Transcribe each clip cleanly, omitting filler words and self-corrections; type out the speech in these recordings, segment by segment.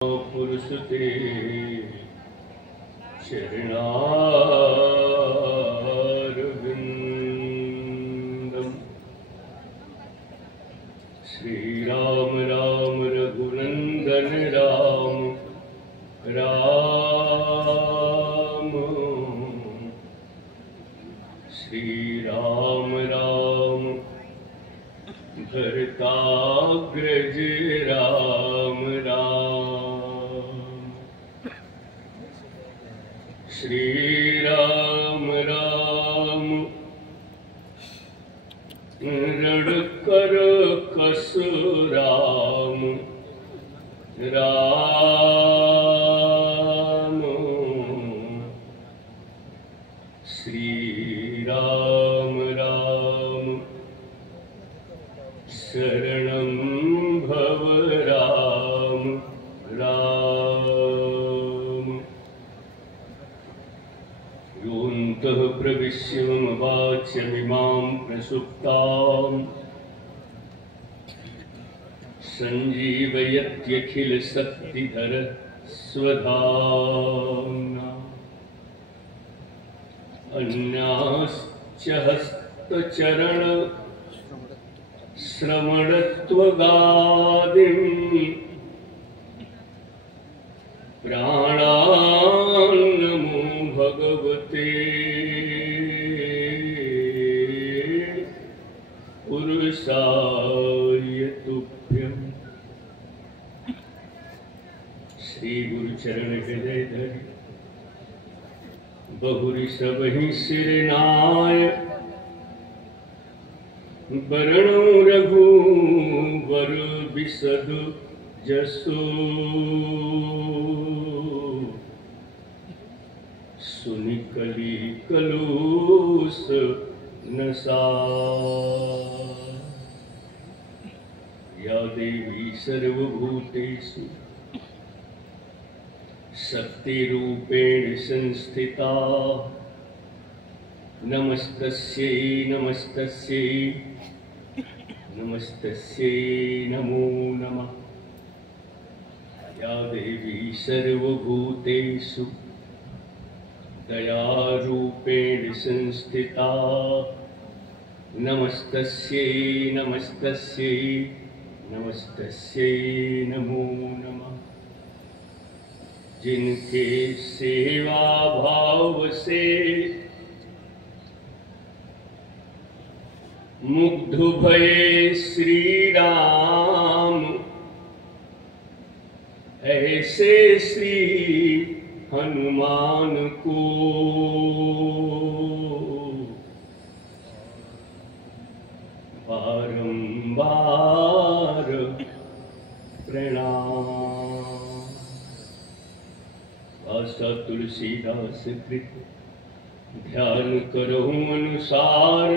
पुरुष ते चरणारविंदम श्री राम राम रघुनंदन राम राम श्री राम राम भरताग्रज राम राम श्री राम राम रणकर कस राम राम श्री राम राम शरणं भव राम राम योऽन्तः प्रविश्य मम वाच्यमिमां प्रसुप्ताम् सञ्जीवयत्यखिलशक्तिधर स्वधाम्ना अन्याश्च हस्तचरण श्रवणत्वगादिं प्राणान्नमो भगवते पुरुषाय तुभ्यं श्री गुरु चरण हृदय धरि बहुरी सबहि सिर नाय वरणो रघुवर बिसद जसो सुनि कली कलुष नसा या देवी सर्वभूतेषु शक्तिरूपेण संस्थिता नमस्तस्यै नमस्तस्यै नमस्तस्यै नमो नमः या देवी सर्वभूतेषु दयारूपेण संस्थिता नमस्तस्यै नमस्तस्यै नमस्तस्यै नमो नमः जिनके सेवा भाव से मुग्ध भये श्री राम ऐसे श्री हनुमान को बारंबार प्रणाम। आशा तुलसीदास कृत ध्यान करहु अनुसार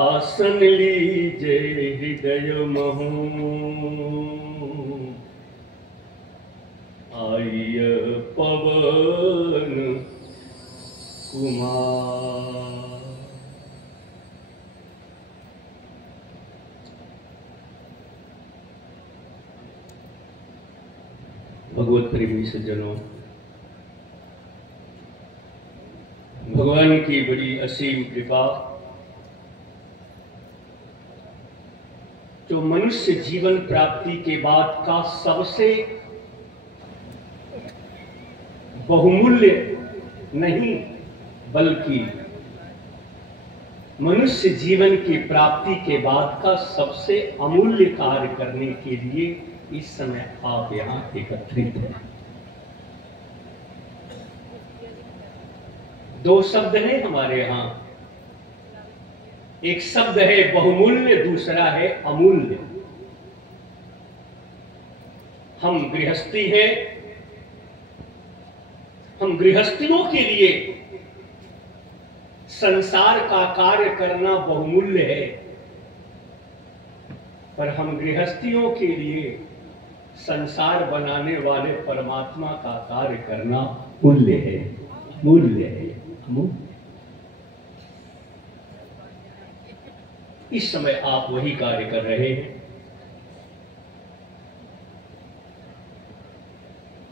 आसन लीजे हृदय महु आय पवन कुमार। भगवत प्रेमी सज्जनों, भगवान की बड़ी असीम कृपा जो मनुष्य जीवन प्राप्ति के बाद का सबसे बहुमूल्य नहीं बल्कि मनुष्य जीवन की प्राप्ति के बाद का सबसे अमूल्य कार्य करने के लिए इस समय आप यहां एकत्रित हैं। दो शब्द हैं हमारे यहां, एक शब्द है बहुमूल्य, दूसरा है अमूल्य। हम गृहस्थी हैं, हम गृहस्थियों के लिए संसार का कार्य करना बहुमूल्य है, पर हम गृहस्थियों के लिए संसार बनाने वाले परमात्मा का कार्य करना मूल्य है, मूल्य है, मूल्य। इस समय आप वही कार्य कर रहे हैं।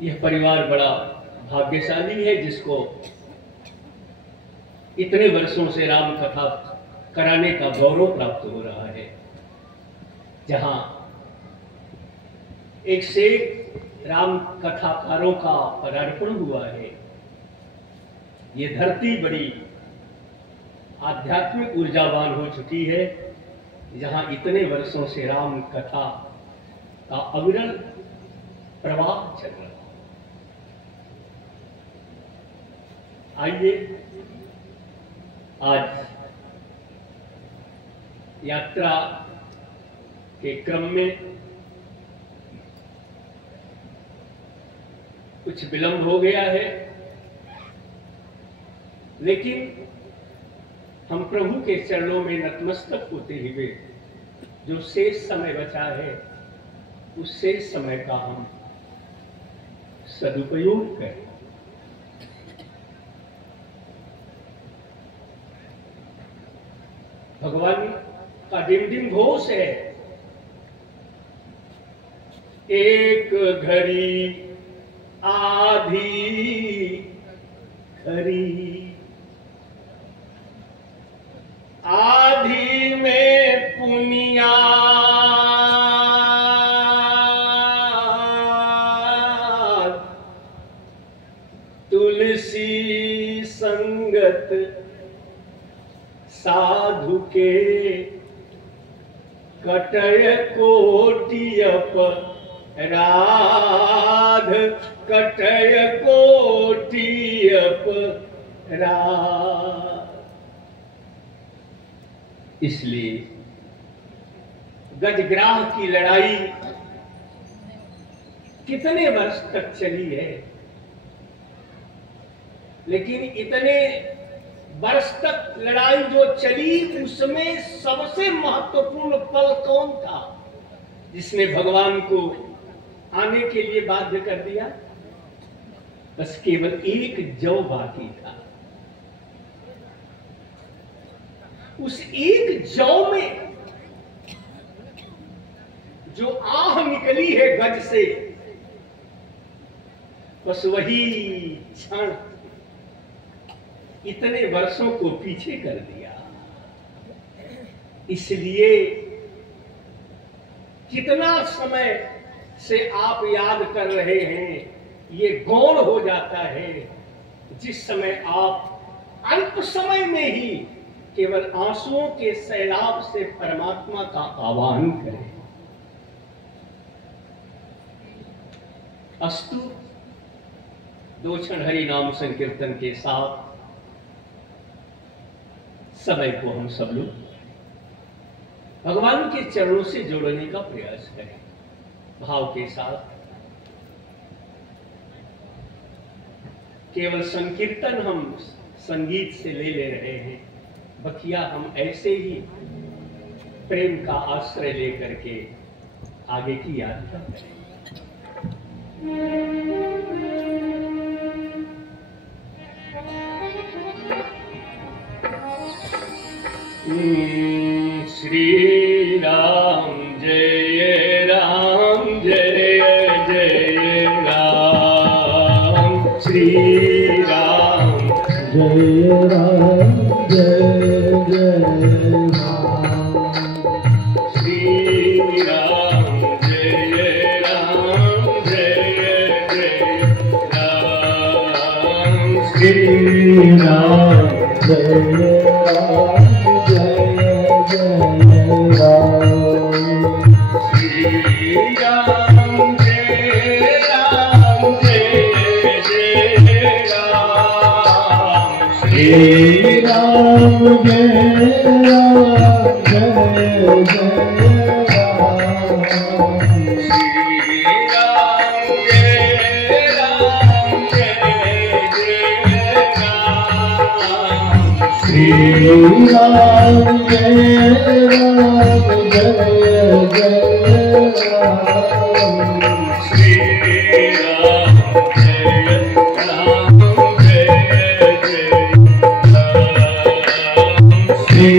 यह परिवार बड़ा भाग्यशाली है जिसको इतने वर्षों से राम कथा कराने का गौरव प्राप्त हो रहा है, जहां एक से राम कथाकारों का पदार्पण हुआ है। ये धरती बड़ी आध्यात्मिक ऊर्जावान हो चुकी है, जहां इतने वर्षों से राम कथा का अविरल प्रवाह चल रहा है। आइए आज यात्रा के क्रम में कुछ विलंब हो गया है, लेकिन हम प्रभु के चरणों में नतमस्तक होते हुए जो शेष समय बचा है उस शेष समय का हम सदुपयोग करें। भगवान का डिम घोष है, एक घड़ी आधी खरी, आधी में पुनिया तुलसी संगत साधु के कटय कोटि अपराध, कटय कोटि अपराध। इसलिए गजग्राह की लड़ाई कितने वर्ष तक चली है, लेकिन इतने वर्ष तक लड़ाई जो चली उसमें सबसे महत्वपूर्ण पल कौन था जिसने भगवान को आने के लिए बाध्य कर दिया? बस केवल एक जौ बाकी था। उस एक जौ में जो आह निकली है गज से, बस वही क्षण इतने वर्षों को पीछे कर दिया। इसलिए कितना समय से आप याद कर रहे हैं, ये गौण हो जाता है जिस समय आप अल्प समय में ही केवल आंसुओं के सैलाब से परमात्मा का आह्वान करें। अस्तु, दो क्षण हरि नाम संकीर्तन के साथ समय को हम सब लोग भगवान के चरणों से जोड़ने का प्रयास करें। भाव के साथ केवल संकीर्तन हम संगीत से ले रहे हैं, बकिया हम ऐसे ही प्रेम का आश्रय लेकर के आगे की यात्रा करें। श्री राम जय राम, जय जय राम। श्री राम जय राम, जय जय राम। श्री राम जय राम, जय जय राम। श्री राम जय Ram, Shri Ram Jai Ram Jai Jai Ram, Shri Ram Jai Ram Jai Jai Ram, Shri Ram Jai Ram Jai Jai Ram, Shri Ram Shri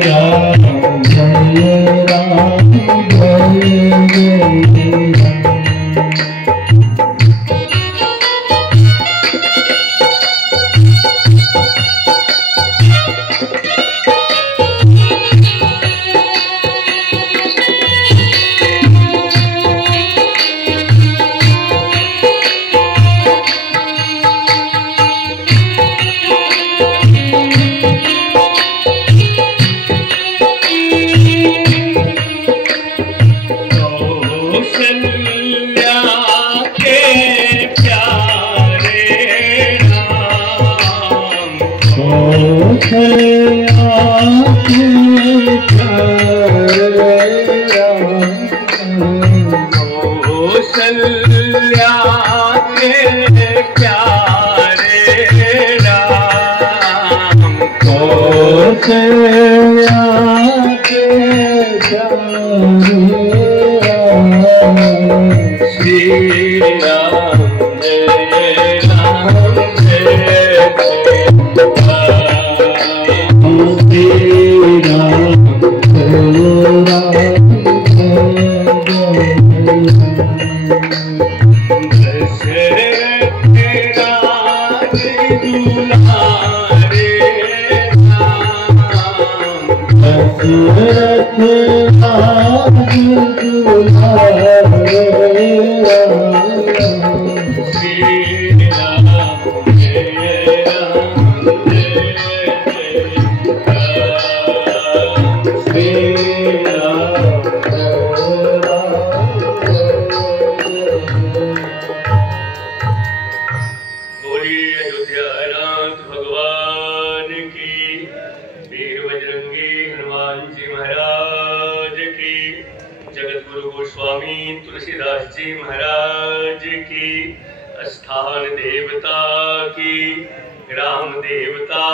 Ram Jai Ram Jai Jai Ram। के प्यारे राम, कौशल्या के प्यारे राम, कौशल्या के प्यारे राम, कौशल्या के प्यारे श्री राम जय राम जय तुलसीदास जी महाराज की, स्थान देवता की, ग्राम देवता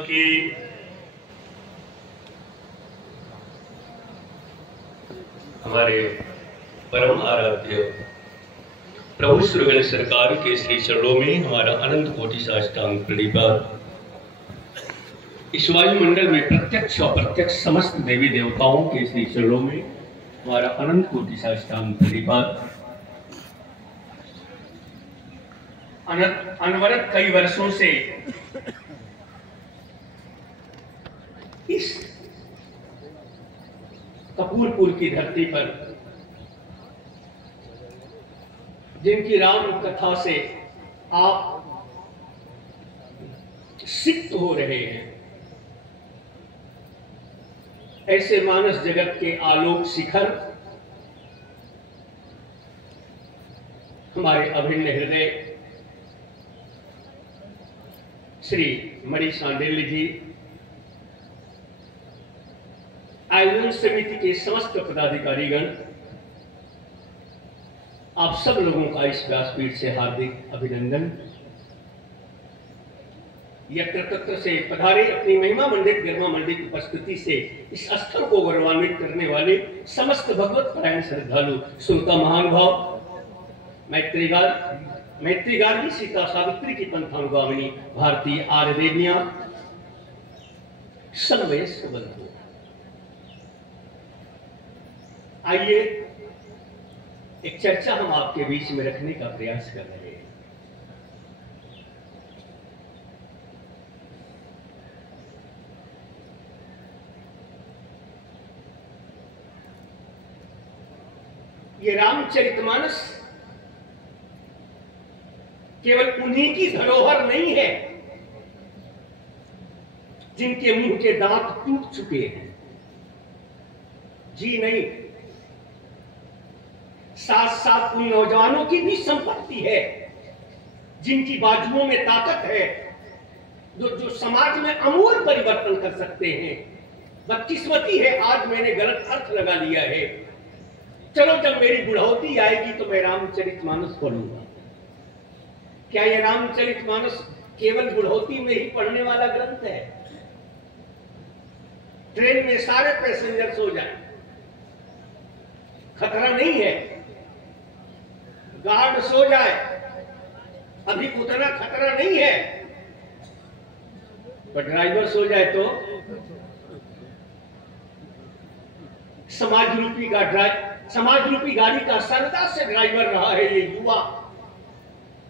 की। हमारे परम आराध्य प्रभु श्री सरकार के श्री चरणों में हमारा अनंत कोटि साष्टांग प्रणिपात। इस वायुमंडल में प्रत्यक्ष अप्रत्यक्ष समस्त देवी देवताओं के श्री चरणों में हमारा अनंत कोटि साष्टांग प्रणिपात। अनवरत कई वर्षों से इस कपूरपुर की धरती पर जिनकी राम कथा से आप सिक्त हो रहे हैं, ऐसे मानस जगत के आलोक शिखर हमारे अभिन्न हृदय श्री मणि सांडिल्य जी, आयोजन समिति के समस्त पदाधिकारीगण, आप सब लोगों का इस व्यासपीठ से हार्दिक अभिनंदन। यत्र तत्र से पधारे अपनी महिमा मंडित गरिमा मंडित उपस्थिति से इस स्थल को गौरवान्वित करने वाले समस्त भगवत परायण श्रद्धालु श्रोता महानुभाव, मैत्रीगार सीता सावित्री की पंथानुगामिनी भारतीय आर्य देवियां, समवयस्क बंधु, आइए एक चर्चा हम आपके बीच में रखने का प्रयास कर रहे हैं। ये रामचरितमानस केवल उन्हीं की धरोहर नहीं है जिनके मुंह के दांत टूट चुके हैं, जी नहीं, साथ साथ उन नौजवानों की भी संपत्ति है जिनकी बाजुओं में ताकत है, जो समाज में आमूल परिवर्तन कर सकते हैं। बदकिस्मती है आज मैंने गलत अर्थ लगा लिया है। चलो जब मेरी बुढ़ौती आएगी तो मैं रामचरितमानस पढ़ूंगा। क्या यह रामचरितमानस केवल बुढ़ौती में ही पढ़ने वाला ग्रंथ है? ट्रेन में सारे पैसेंजर सो जाए, खतरा नहीं है। गार्ड सो जाए, अभी उतना खतरा नहीं है। पर ड्राइवर सो जाए तो समाज रूपी गाड़ी का सरदा से ड्राइवर रहा है ये युवा,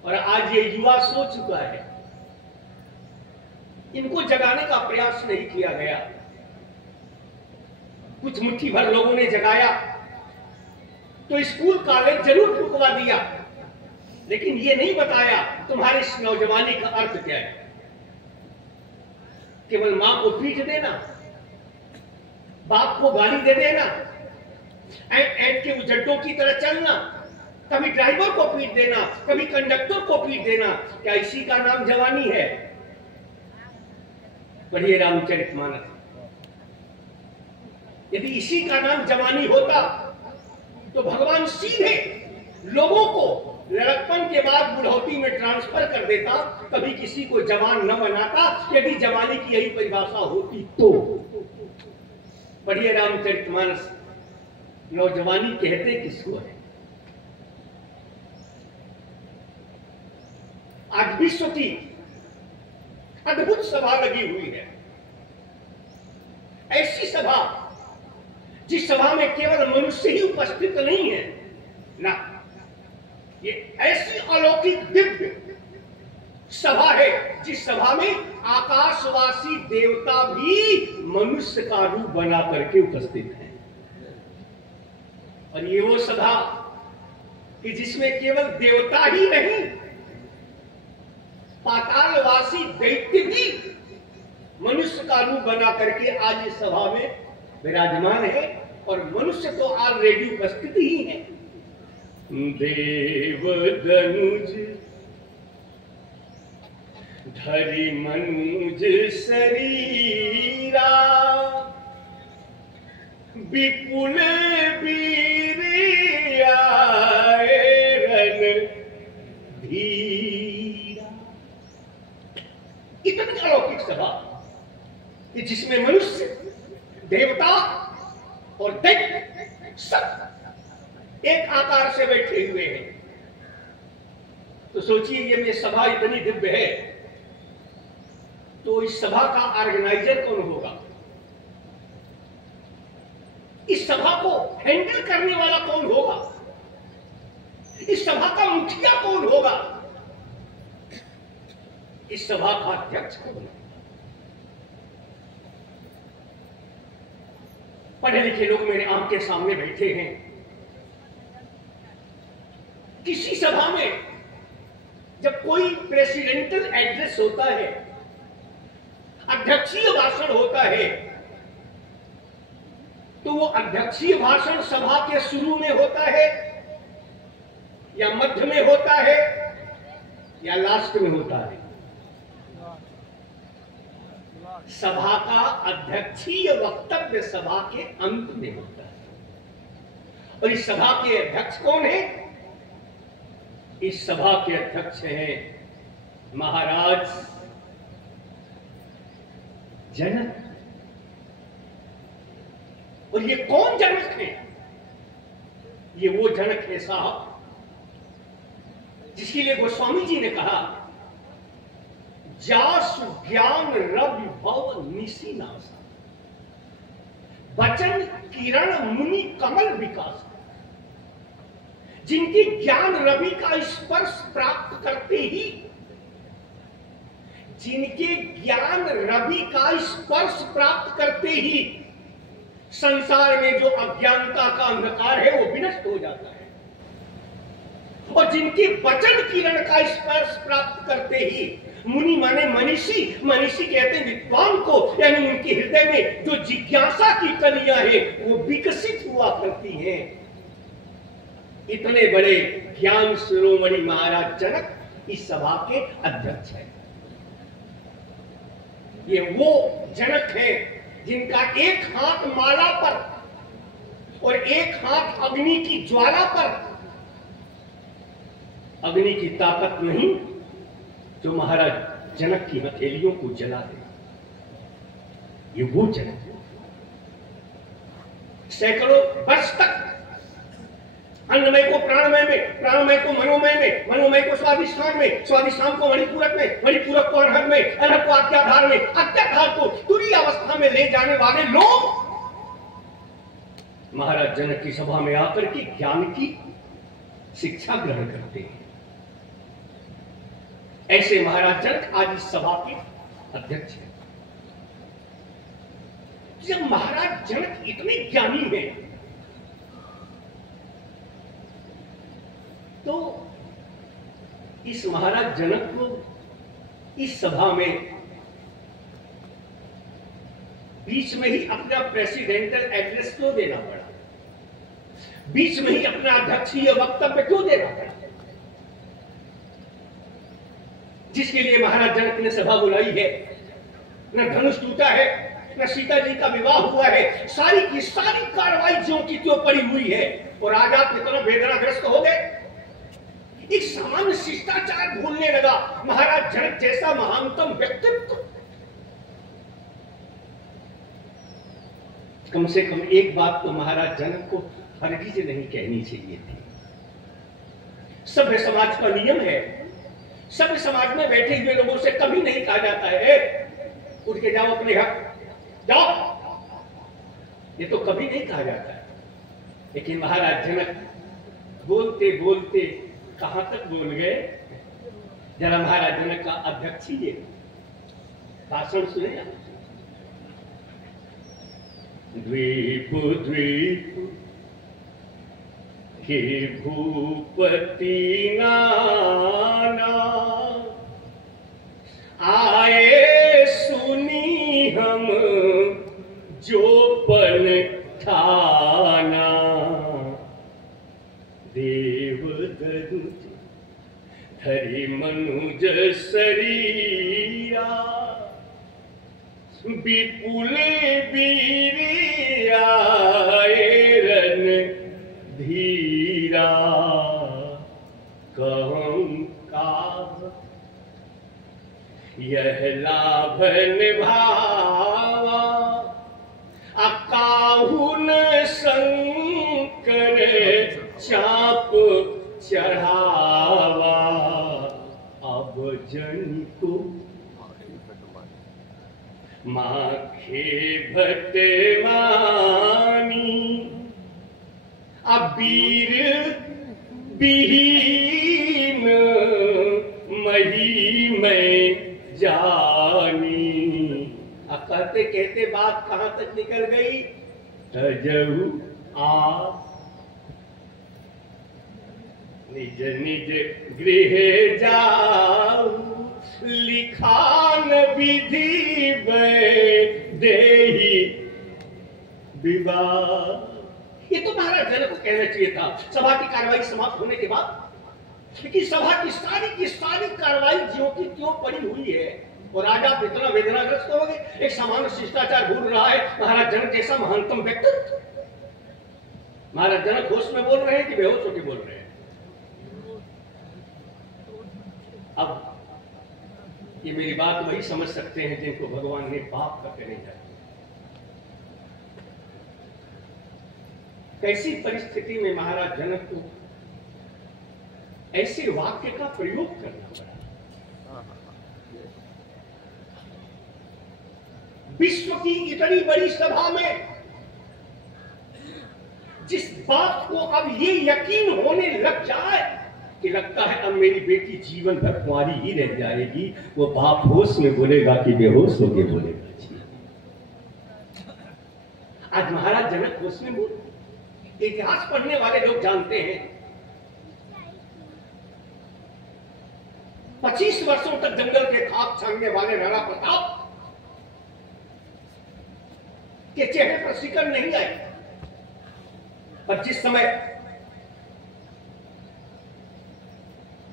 और आज ये युवा सो चुका है। इनको जगाने का प्रयास नहीं किया गया। कुछ मुट्ठी भर लोगों ने जगाया तो स्कूल कॉलेज जरूर रुकवा दिया, लेकिन ये नहीं बताया तुम्हारी इस नौजवानी का अर्थ क्या है। केवल मां को पीट देना, बाप को गाली दे देना, ऐट के उजड्डों की तरह चलना, कभी ड्राइवर को पीट देना, कभी कंडक्टर को पीट देना, क्या इसी का नाम जवानी है? पढ़िए रामचरितमानस। यदि इसी का नाम जवानी होता तो भगवान सीधे लोगों को लड़कपन के बाद बुढ़ौती में ट्रांसफर कर देता, कभी किसी को जवान न बनाता, यदि जवानी की यही परिभाषा होती तो। पढ़िए रामचरितमानस। नौजवानी कहते किसको है? आज विश्व की अद्भुत सभा लगी हुई है, ऐसी सभा जिस सभा में केवल मनुष्य ही उपस्थित नहीं है ना, ये ऐसी अलौकिक दिव्य सभा है जिस सभा में आकाशवासी देवता भी मनुष्य का रूप बना करके उपस्थित हैं। और ये वो सभा कि जिसमें केवल देवता ही नहीं, पातालवासी दैत्य भी मनुष्य का रूप बना करके आज इस सभा में विराजमान है। और मनुष्य तो ऑलरेडी उपस्थित ही है। देव दनुज धरि मनुज शरीरा, विपुल वीर आए रण धीरा। इतनी अलौकिक सभा कि जिसमें मनुष्य, देवता और दैत्य सब एक आकार से बैठे हुए हैं। तो सोचिए ये सभा इतनी दिव्य है, तो इस सभा का ऑर्गेनाइजर कौन होगा? इस सभा को हैंडल करने वाला कौन होगा? इस सभा का मुखिया कौन होगा? इस सभा का अध्यक्ष कौन होगा? पढ़े लिखे लोग मेरे आंख के सामने बैठे हैं। किसी सभा में जब कोई प्रेसिडेंटल एड्रेस होता है, अध्यक्षीय भाषण होता है, तो वो अध्यक्षीय भाषण सभा के शुरू में होता है या मध्य में होता है या लास्ट में होता है? सभा का अध्यक्षीय वक्तव्य सभा के अंत में होता है। और इस सभा के अध्यक्ष कौन है? इस सभा के अध्यक्ष हैं महाराज जनक। और ये कौन जनक है? ये वो जनक है साहब जिसके लिए गोस्वामी जी ने कहा, जासु ज्ञान रवि भव निशी नासा, वचन किरण मुनि कमल विकास। जिनके ज्ञान रवि का स्पर्श प्राप्त करते ही, जिनके ज्ञान रवि का स्पर्श प्राप्त करते ही संसार में जो अज्ञानता का अंधकार है वो विनष्ट हो जाता है। और जिनके वचन किरण का स्पर्श प्राप्त करते ही, मुनि माने मनीषी, मनीषी कहते हैं विद्वान को, यानी उनके हृदय में जो जिज्ञासा की कलियां हैं वो विकसित हुआ करती हैं। इतने बड़े ज्ञान शिरोमणि महाराज जनक इस सभा के अध्यक्ष हैं। ये वो जनक हैं जिनका एक हाथ माला पर और एक हाथ अग्नि की ज्वाला पर। अग्नि की ताकत नहीं जो महाराज जनक की हथेलियों को जला दे, ये वो जनक सैकड़ों वर्ष तक अन्नमय को प्राणमय में, प्राणमय को मनोमय में, मनोमय को स्वादिष्ठान में, स्वादिष्ठान को मणिपूरक में, मणिपूरक को अनहद में, अनहद को आज्ञाधार में, आज्ञाधार को तुरीय अवस्था में ले जाने वाले लोग महाराज जनक की सभा में आकर के ज्ञान की शिक्षा ग्रहण करते हैं। ऐसे महाराज जनक आज इस सभा के अध्यक्ष हैं। जब महाराज जनक इतने ज्ञानी हैं तो इस महाराज जनक को इस सभा में बीच में ही अपना प्रेसिडेंटल एड्रेस क्यों देना पड़ा? बीच में ही अपना अध्यक्षीय वक्तव्य क्यों देना पड़ा? जिसके लिए महाराज जनक ने सभा बुलाई है, न धनुष टूटा है, न सीता जी का विवाह हुआ है, सारी की सारी कार्रवाई ज्यों की त्यों पड़ी हुई है, और आज आप इतना वेदनाग्रस्त हो गए। एक सामान्य शिष्टाचार भूलने लगा महाराज जनक जैसा महानतम व्यक्तित्व। कम से कम एक बात तो महाराज जनक को हरगिज नहीं कहनी चाहिए थी। सभ्य समाज का नियम है, सभ्य समाज में बैठे हुए लोगों से कभी नहीं कहा जाता है उठ के जाओ अपने घर जाओ, ये तो कभी नहीं कहा जाता है। लेकिन महाराज जनक बोलते बोलते कहां तक बोल गए, जरा महाराज जनक का अध्यक्षीय भाषण सुने। द्वीप द्वीप के भूपति नाना आए सुनी हम जो पन ठाना, देव दनुज धरि मनुज शरीरा, विपुल वीर आए रन धीरा, कहूं का यह लाभन भावा, अकाहुन शंकर चाप चढ़ावा, अब जन को माखे भटवानी, अबीर बिहीन मही में जानी। कहते कहते बात कहां तक निकल गई, तजहु आ निज निज गृह जाऊ, लिखान विधि देही विवाह। ये तो महाराज जनक को कहना चाहिए था सभा की कार्रवाई समाप्त होने के बाद। लेकिन सभा की सारी कार्रवाई ज्यों की त्यों पड़ी हुई है, और आज आप इतना वेदनाग्रस्त हो गए। एक सामान्य शिष्टाचार भूल रहा है महाराज जनक जैसा महानतम व्यक्तित्व। महाराज जनक होश में बोल रहे हैं कि बेहोश होकर बोल रहे हैं? अब ये मेरी बात वही समझ सकते हैं जिनको भगवान ने पाप का कहने जाए। कैसी परिस्थिति में महाराज जनक को ऐसे वाक्य का प्रयोग करना पड़ा। विश्व की इतनी बड़ी सभा में जिस बात को अब ये यकीन होने लग जाए कि लगता है अब मेरी बेटी जीवन भर कुंवारी ही रह जाएगी, वो बाप होश में बोलेगा कि बेहोश होके बोलेगा। आज महाराज जनक होश में बोल। इतिहास पढ़ने वाले लोग जानते हैं 25 वर्षों तक जंगल के खाक छानने वाले राणा प्रताप के चेहरे पर सिकड़ नहीं आई, पर जिस समय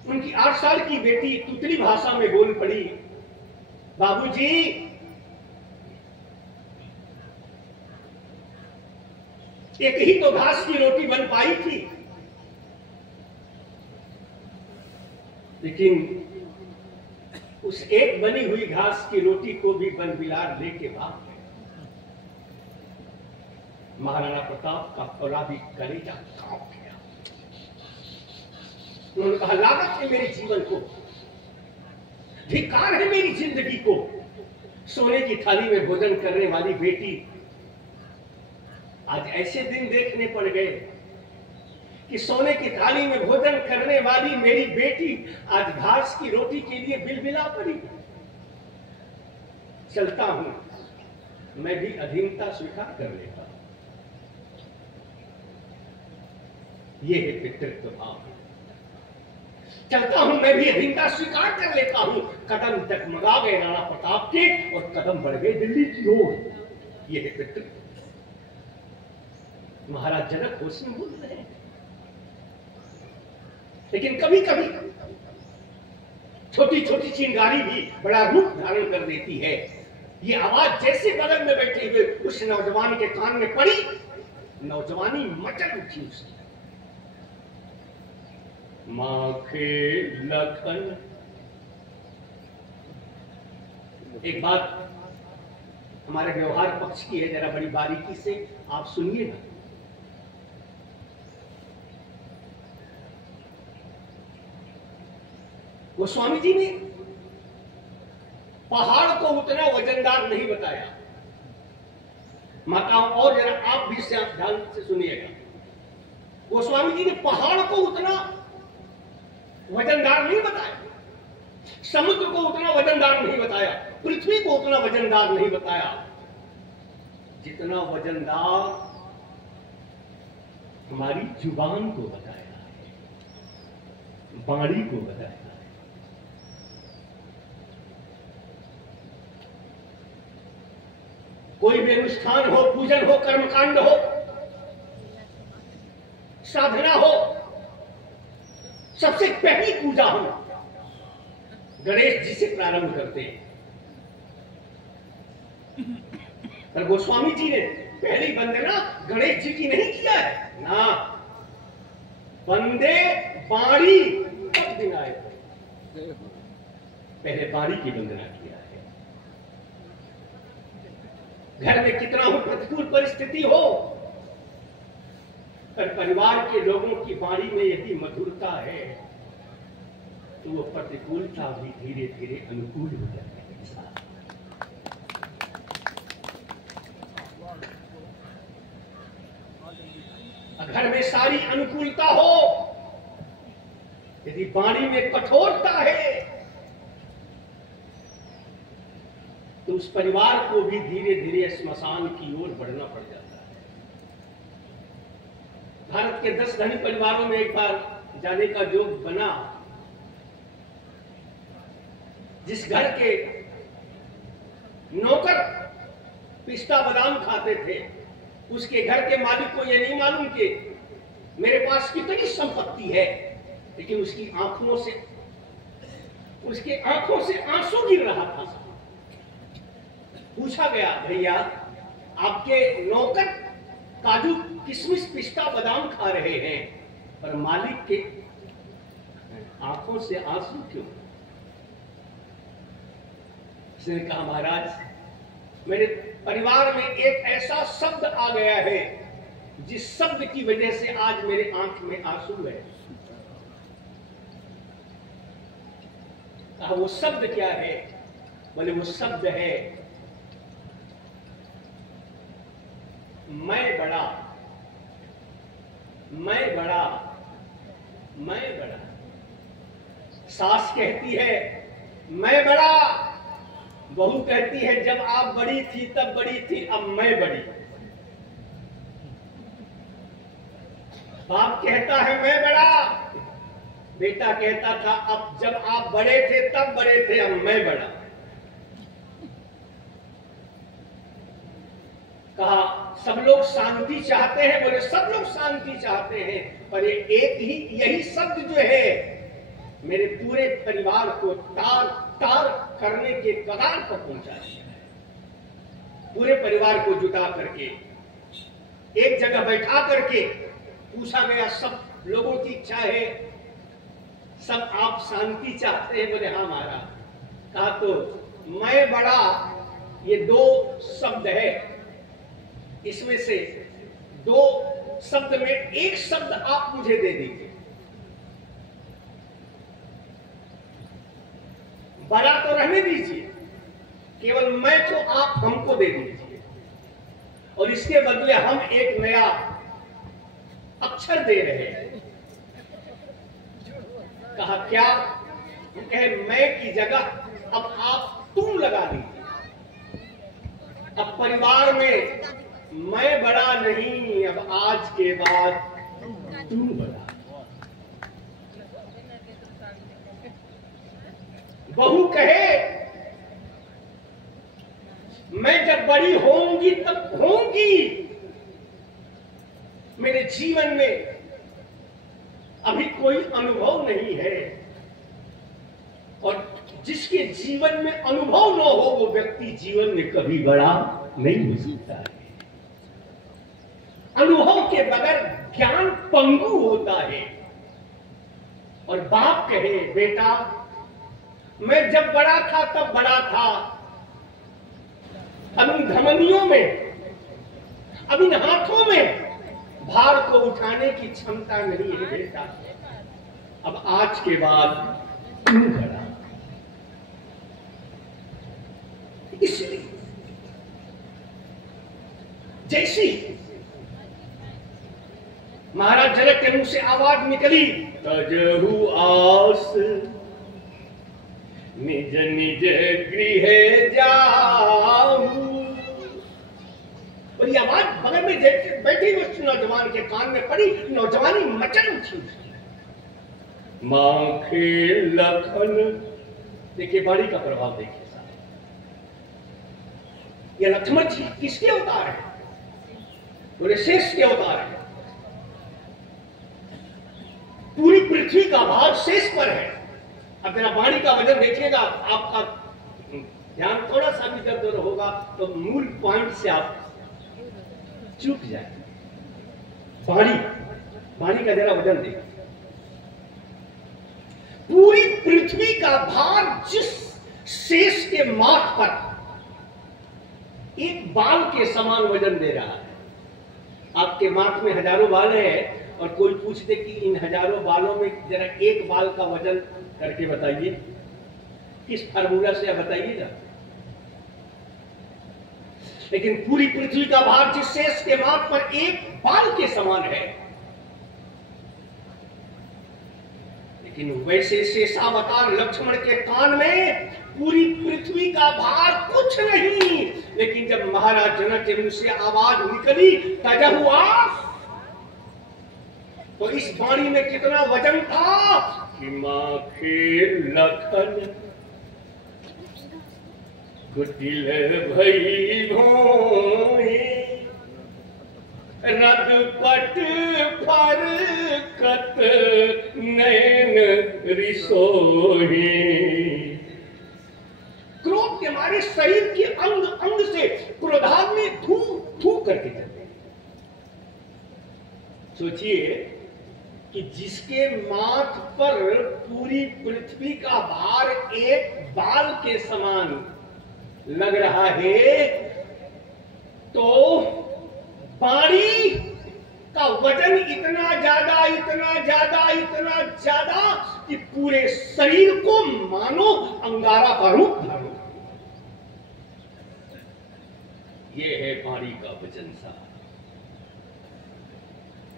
उनकी 8 साल की बेटी तुतली भाषा में बोल पड़ी, बाबूजी एक ही तो घास की रोटी बन पाई थी, लेकिन उस एक बनी हुई घास की रोटी को भी वन बिलार लेके भाग गए। महाराणा प्रताप का फौलादी कलेजा कांप गया। उन्होंने कहा लागत है मेरे जीवन को, धिक्कार है मेरी जिंदगी को। सोने की थाली में भोजन करने वाली बेटी आज ऐसे दिन देखने पड़ गए कि सोने की थाली में भोजन करने वाली मेरी बेटी आज घास की रोटी के लिए बिलबिला पड़ी। चलता हूं, मैं भी अधीनता स्वीकार कर लेता हूं। यह है पितृत्व भाव। चलता हूं, मैं भी अधीनता स्वीकार कर लेता हूं। कदम डगमगा गए राणा प्रताप के और कदम बढ़ गए दिल्ली की ओर। यह है पितृत्व। महाराज जनक होश में बोल रहे हैं। लेकिन कभी कभी छोटी छोटी चिंगारी भी बड़ा रूप धारण कर देती है। ये आवाज जैसे बगल में बैठे हुए उस नौजवान के कान में पड़ी, नौजवानी मचल उठी उसकी। माखे लखन। एक बात हमारे व्यवहार पक्ष की है, जरा बड़ी बारीकी से आप सुनिए ना। गोस्वामी जी ने पहाड़ को उतना वजनदार नहीं बताया। माताओं और जरा आप भी ध्यान से सुनिएगा। गोस्वामी जी ने पहाड़ को उतना वजनदार नहीं बताया, समुद्र को उतना वजनदार नहीं बताया, पृथ्वी को उतना वजनदार नहीं बताया, जितना वजनदार हमारी जुबान को बताया है, बाणी को बताया है। कोई भी अनुष्ठान हो, पूजन हो, कर्मकांड हो, साधना हो, सबसे पहली पूजा हम गणेश जी से प्रारंभ करते हैं। पर गोस्वामी जी ने पहली वंदना गणेश जी की नहीं किया है ना। वंदे बाणी कब दिन आए, पहले बाणी की वंदना किया है। घर में कितना हो प्रतिकूल परिस्थिति हो, पर परिवार के लोगों की वाणी में यदि मधुरता है तो वो प्रतिकूलता भी धीरे धीरे अनुकूल हो जाती है। घर में सारी अनुकूलता हो, यदि वाणी में कठोरता है तो उस परिवार को भी धीरे धीरे श्मशान की ओर बढ़ना पड़ जाता है। भारत के 10 धनी परिवारों में एक बार जाने का योग बना। जिस घर के नौकर पिस्ता बादाम खाते थे, उसके घर के मालिक को यह नहीं मालूम कि मेरे पास कितनी संपत्ति है, लेकिन उसकी आंखों से आंसू गिर रहा था। पूछा गया, भैया आपके नौकर काजू किशमिश पिस्ता बादाम खा रहे हैं, पर मालिक के आंखों से आंसू क्यों? उसने कहा, महाराज मेरे परिवार में एक ऐसा शब्द आ गया है जिस शब्द की वजह से आज मेरे आंख में आंसू है। कहा, वो शब्द क्या है? बोले, वो शब्द है मैं बड़ा, मैं बड़ा, मैं बड़ा। सास कहती है मैं बड़ा, बहू कहती है जब आप बड़ी थी तब बड़ी थी, अब मैं बड़ी। बाप कहता है मैं बड़ा, बेटा कहता था अब जब आप बड़े थे तब बड़े थे, अब मैं बड़ा। कहा, सब लोग शांति चाहते हैं? बोले, सब लोग शांति चाहते हैं, पर एक ही यही शब्द जो है मेरे पूरे परिवार को तार तार करने के कगार पर पहुंचा दिया है। पूरे परिवार को जुटा करके एक जगह बैठा करके पूछा गया, सब लोगों की इच्छा है, सब आप शांति चाहते हैं? बोले, हाँ महाराज। कहा, तो मैं बड़ा ये 2 शब्द है, इसमें से 2 शब्द में एक शब्द आप मुझे दे दीजिए। बड़ा तो रहने दीजिए, केवल मैं को आप हमको दे दीजिए, और इसके बदले हम एक नया अक्षर दे रहे हैं। कहा, क्या? कहे, मैं की जगह अब आप तुम लगा दीजिए। अब परिवार में मैं बड़ा नहीं, अब आज के बाद तुम बड़ा। बहू कहे मैं जब बड़ी होंगी तब होंगी, जीवन में अभी कोई अनुभव नहीं है, और जिसके जीवन में अनुभव न हो वो व्यक्ति जीवन में कभी बड़ा नहीं हो सकता है। अनुभव के बगैर ज्ञान पंगु होता है। और बाप कहे, बेटा मैं जब बड़ा था तब बड़ा था, अब इन धमनियों में, अब इन हाथों में भार को उठाने की क्षमता नहीं है बेटा, अब आज के बाद तू बड़ा। इसलिए जैसी महाराज जनक के मुंह से आवाज निकली, तजहु आस निज निज गृह जाऊं, और ये आवाज बगल में बैठी उस नौजवान के कान में पड़ी। नौजवानी मचल उठी उसकी। माखे लखन, देखिए बाणी का प्रभाव देखिए साहब। ये लक्ष्मण जी किसके अवतार है? बोले शेष के अवतार है। पूरी पृथ्वी का भार शेष पर है। अब मेरा वाणी का वजन देखिएगा, आपका ध्यान थोड़ा सा भी इधर होगा तो मूल पॉइंट से आप चूक जाए। वाणी का जरा वजन देखिए। पूरी पृथ्वी का भार जिस शेष के माथ पर एक बाल के समान वजन दे रहा है। आपके माथ में हजारों बाल है, और कोई पूछते कि इन हजारों बालों में जरा एक बाल का वजन करके बताइए, किस फार्मूला से आप बताइएगा। लेकिन पूरी पृथ्वी का भार जिस शेष के माथ पर एक बाल के समान है, लेकिन वैसे शेषावतार लक्ष्मण के कान में पूरी पृथ्वी का भार कुछ नहीं। लेकिन जब महाराज जनक के मुंह से आवाज निकली तजहु आस, तो इस वाणी में कितना वजन था कि माखे लखन कुटिल भई भोई, रदपट फरकत नैन रिसोही। क्रोध के मारे शरीर के अंग अंग से क्रोधाग्नि धू धू करके चलते। सोचिए कि जिसके माथ पर पूरी पृथ्वी का भार एक बाल के समान लग रहा है, तो वाणी का वजन इतना ज्यादा इतना ज्यादा इतना ज्यादा कि पूरे शरीर को मानो अंगारा का रूप धारण। ये है वाणी का वजन सा।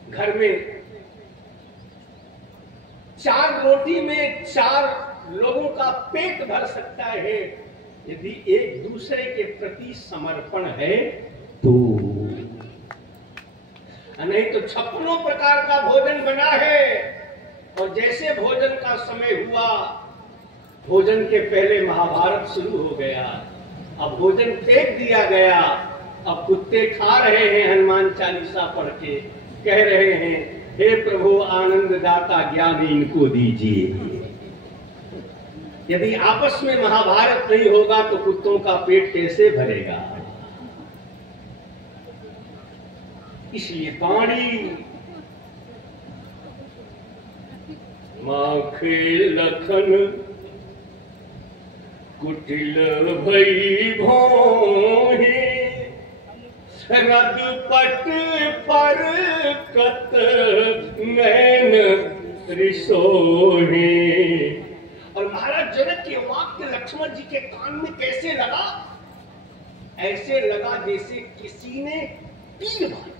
घर में 4 रोटी में 4 लोगों का पेट भर सकता है यदि एक दूसरे के प्रति समर्पण है तो। नहीं तो 56 प्रकार का भोजन बना है, और जैसे भोजन का समय हुआ, भोजन के पहले महाभारत शुरू हो गया। अब भोजन फेंक दिया गया, अब कुत्ते खा रहे हैं। हनुमान चालीसा पढ़ के कह रहे हैं, हे प्रभु आनंद दाता ज्ञान इनको दीजिए। यदि आपस में महाभारत नहीं होगा तो कुत्तों का पेट कैसे भरेगा? इसलिए वाणी माखे लखन कुटिल भई भोही, रदपट फरकत नैन रिसोही। और महाराज जनक के वाक्य लक्ष्मण जी के कान में कैसे लगा? ऐसे लगा जैसे किसी ने तीर मारी।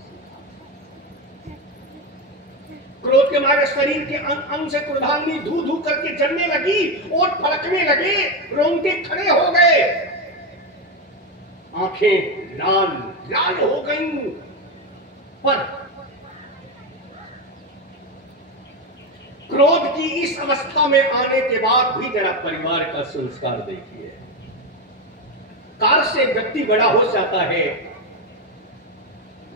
क्रोध के मारे शरीर के अंग से क्रोधाग्नि धू धू करके जलने लगी, ओठ फड़कने लगे, रोंगटे खड़े हो गए, आंखें लाल लाल हो गईं। पर क्रोध की इस अवस्था में आने के बाद भी जरा परिवार का संस्कार देखिए। कार से व्यक्ति बड़ा हो जाता है,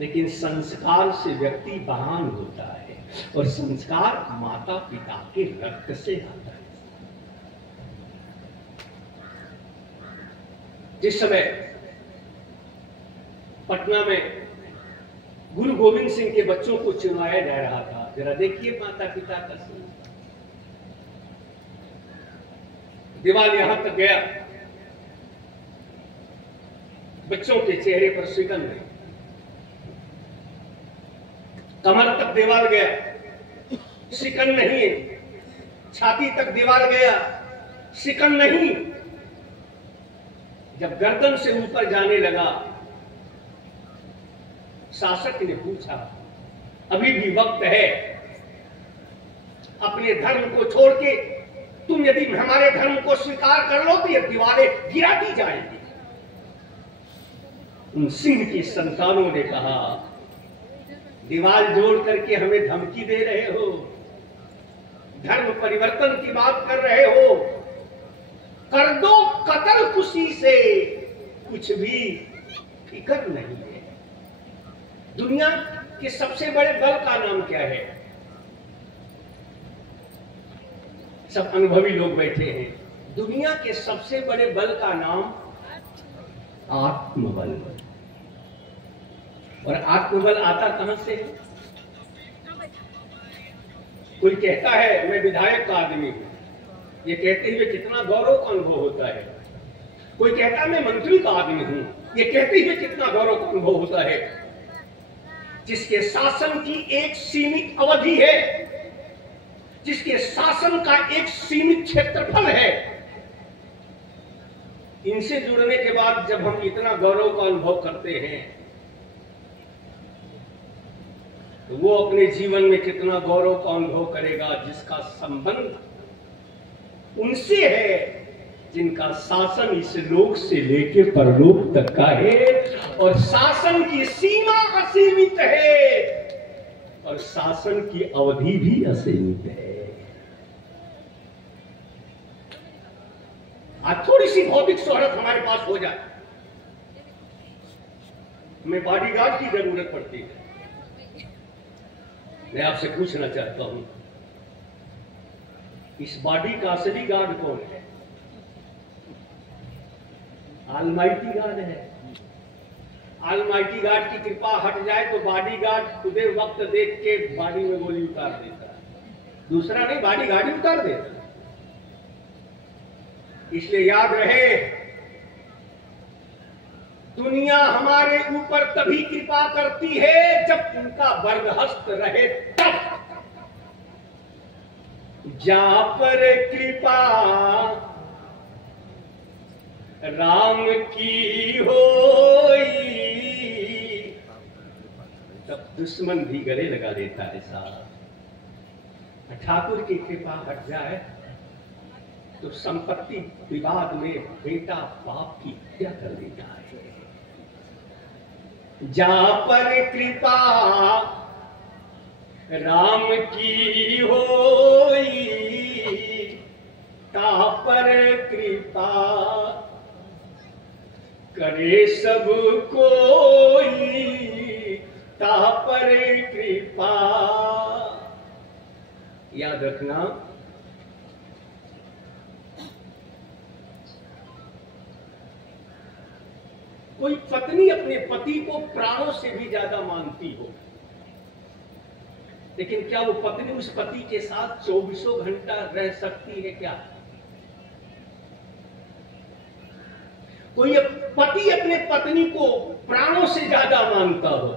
लेकिन संस्कार से व्यक्ति महान होता है, और संस्कार माता पिता के रक्त से आता है। जिस समय पटना में गुरु गोविंद सिंह के बच्चों को चुनवाया जा रहा था, जरा देखिए माता पिता का संस्कार। दीवाल यहां तक गया, बच्चों के चेहरे पर शिकन नहीं, कमर तक दीवाल गया, शिकन नहीं है, छाती तक दीवाल गया, शिकन नहीं। जब गर्दन से ऊपर जाने लगा, शासक ने पूछा, अभी भी वक्त है, अपने धर्म को छोड़ के तुम यदि हमारे धर्म को स्वीकार कर लो तो ये दीवारें गिरा दी जाएंगी। उन सिंह की संतानों ने कहा, दीवार जोड़ करके हमें धमकी दे रहे हो, धर्म परिवर्तन की बात कर रहे हो, कर दो कत्ल खुशी से, कुछ भी फिक्र नहीं है। दुनिया के सबसे बड़े बल का नाम क्या है? सब अनुभवी लोग बैठे हैं। दुनिया के सबसे बड़े बल का नाम आत्मबल। और आत्मबल आता कहां से है? कोई कहता है मैं विधायक का आदमी हूं, ये कहते हुए कितना गौरव का अनुभव होता है। कोई कहता है मैं मंत्री का आदमी हूं, ये कहते हुए कितना गौरव का अनुभव होता है। जिसके शासन की एक सीमित अवधि है, जिसके शासन का एक सीमित क्षेत्रफल है, इनसे जुड़ने के बाद जब हम इतना गौरव का अनुभव करते हैं, तो वो अपने जीवन में कितना गौरव का अनुभव करेगा जिसका संबंध उनसे है जिनका शासन इस लोक से लेकर परलोक तक का है, और शासन की सीमा असीमित है और शासन की अवधि भी असीमित है। आज थोड़ी सी भौतिक शोहरत हमारे पास हो जाए, हमें बॉडीगार्ड की जरूरत पड़ती है। मैं आपसे पूछना चाहता हूं, इस बॉडी का असली गार्ड कौन है? ऑलमाइटी गार्ड है। ऑलमाइटी गार्ड की कृपा हट जाए तो बॉडी गार्ड खुदे वक्त देख के बॉडी में गोली उतार देता है, दूसरा नहीं, बॉडी गार्ड ही उतार देता। इसलिए याद रहे, दुनिया हमारे ऊपर तभी कृपा करती है जब उनका बरदहस्त रहे तब। जहां पर कृपा राम की होई, तब दुश्मन भी गले लगा देता है साहब। ठाकुर की कृपा हट जाए तो संपत्ति विवाद में बेटा बाप की हत्या कर देता है। जहां पर कृपा राम की होई, ता पर कृपा करे सब कोई, ता पर कृपा। याद रखना, कोई पत्नी अपने पति को प्राणों से भी ज्यादा मानती हो, लेकिन क्या वो पत्नी उस पति के साथ 24 घंटा रह सकती है? क्या कोई पति अपने पत्नी को प्राणों से ज्यादा मानता हो,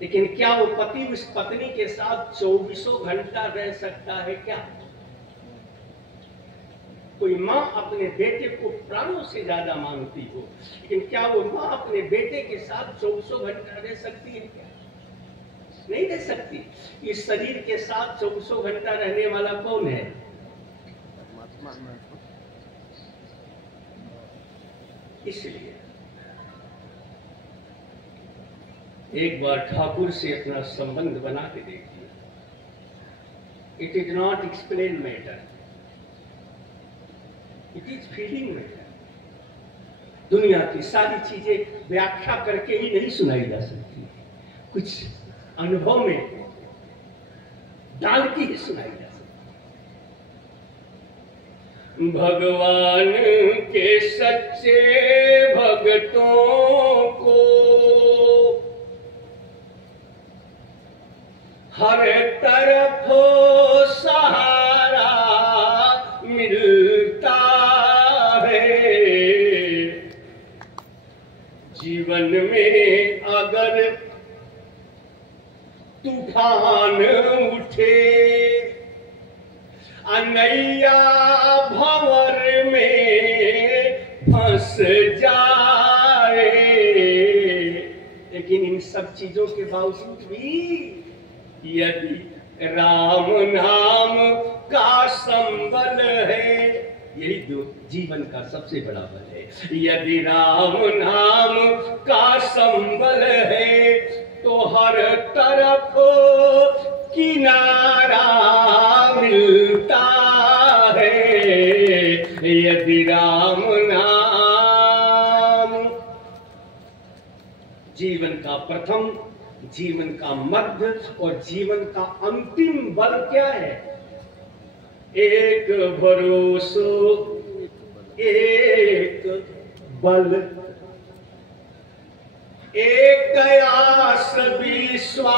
लेकिन क्या वो पति उस पत्नी के साथ 24 घंटा रह सकता है? क्या कोई मां अपने बेटे को प्राणों से ज्यादा मानती हो, लेकिन क्या वो मां अपने बेटे के साथ 24 घंटा रह सकती है? क्या नहीं रह सकती। इस शरीर के साथ 24 घंटा रहने वाला कौन है? इसलिए एक बार ठाकुर से अपना संबंध बना के देखिए। It is not explain matter, it is feeling matter. दुनिया की सारी चीजें व्याख्या करके ही नहीं सुनाई जा सकती। कुछ अनुभव में डाल के ही सुनाई जा सकती। भगवान के सच्चे भक्तों को हर तरफ सहारा मिलता है। जीवन में अगर तूफान उठे, अनैया भंवर में फंस जाए, लेकिन इन सब चीजों के बावजूद भी यदि राम नाम का संबल है, यही जो जीवन का सबसे बड़ा बल है। यदि राम नाम का संबल है तो हर तरफ किनारा मिलता है। यदि राम नाम जीवन का प्रथम, जीवन का मध्य और जीवन का अंतिम बल क्या है? एक भरोसो एक बल, एक आस विश्वास,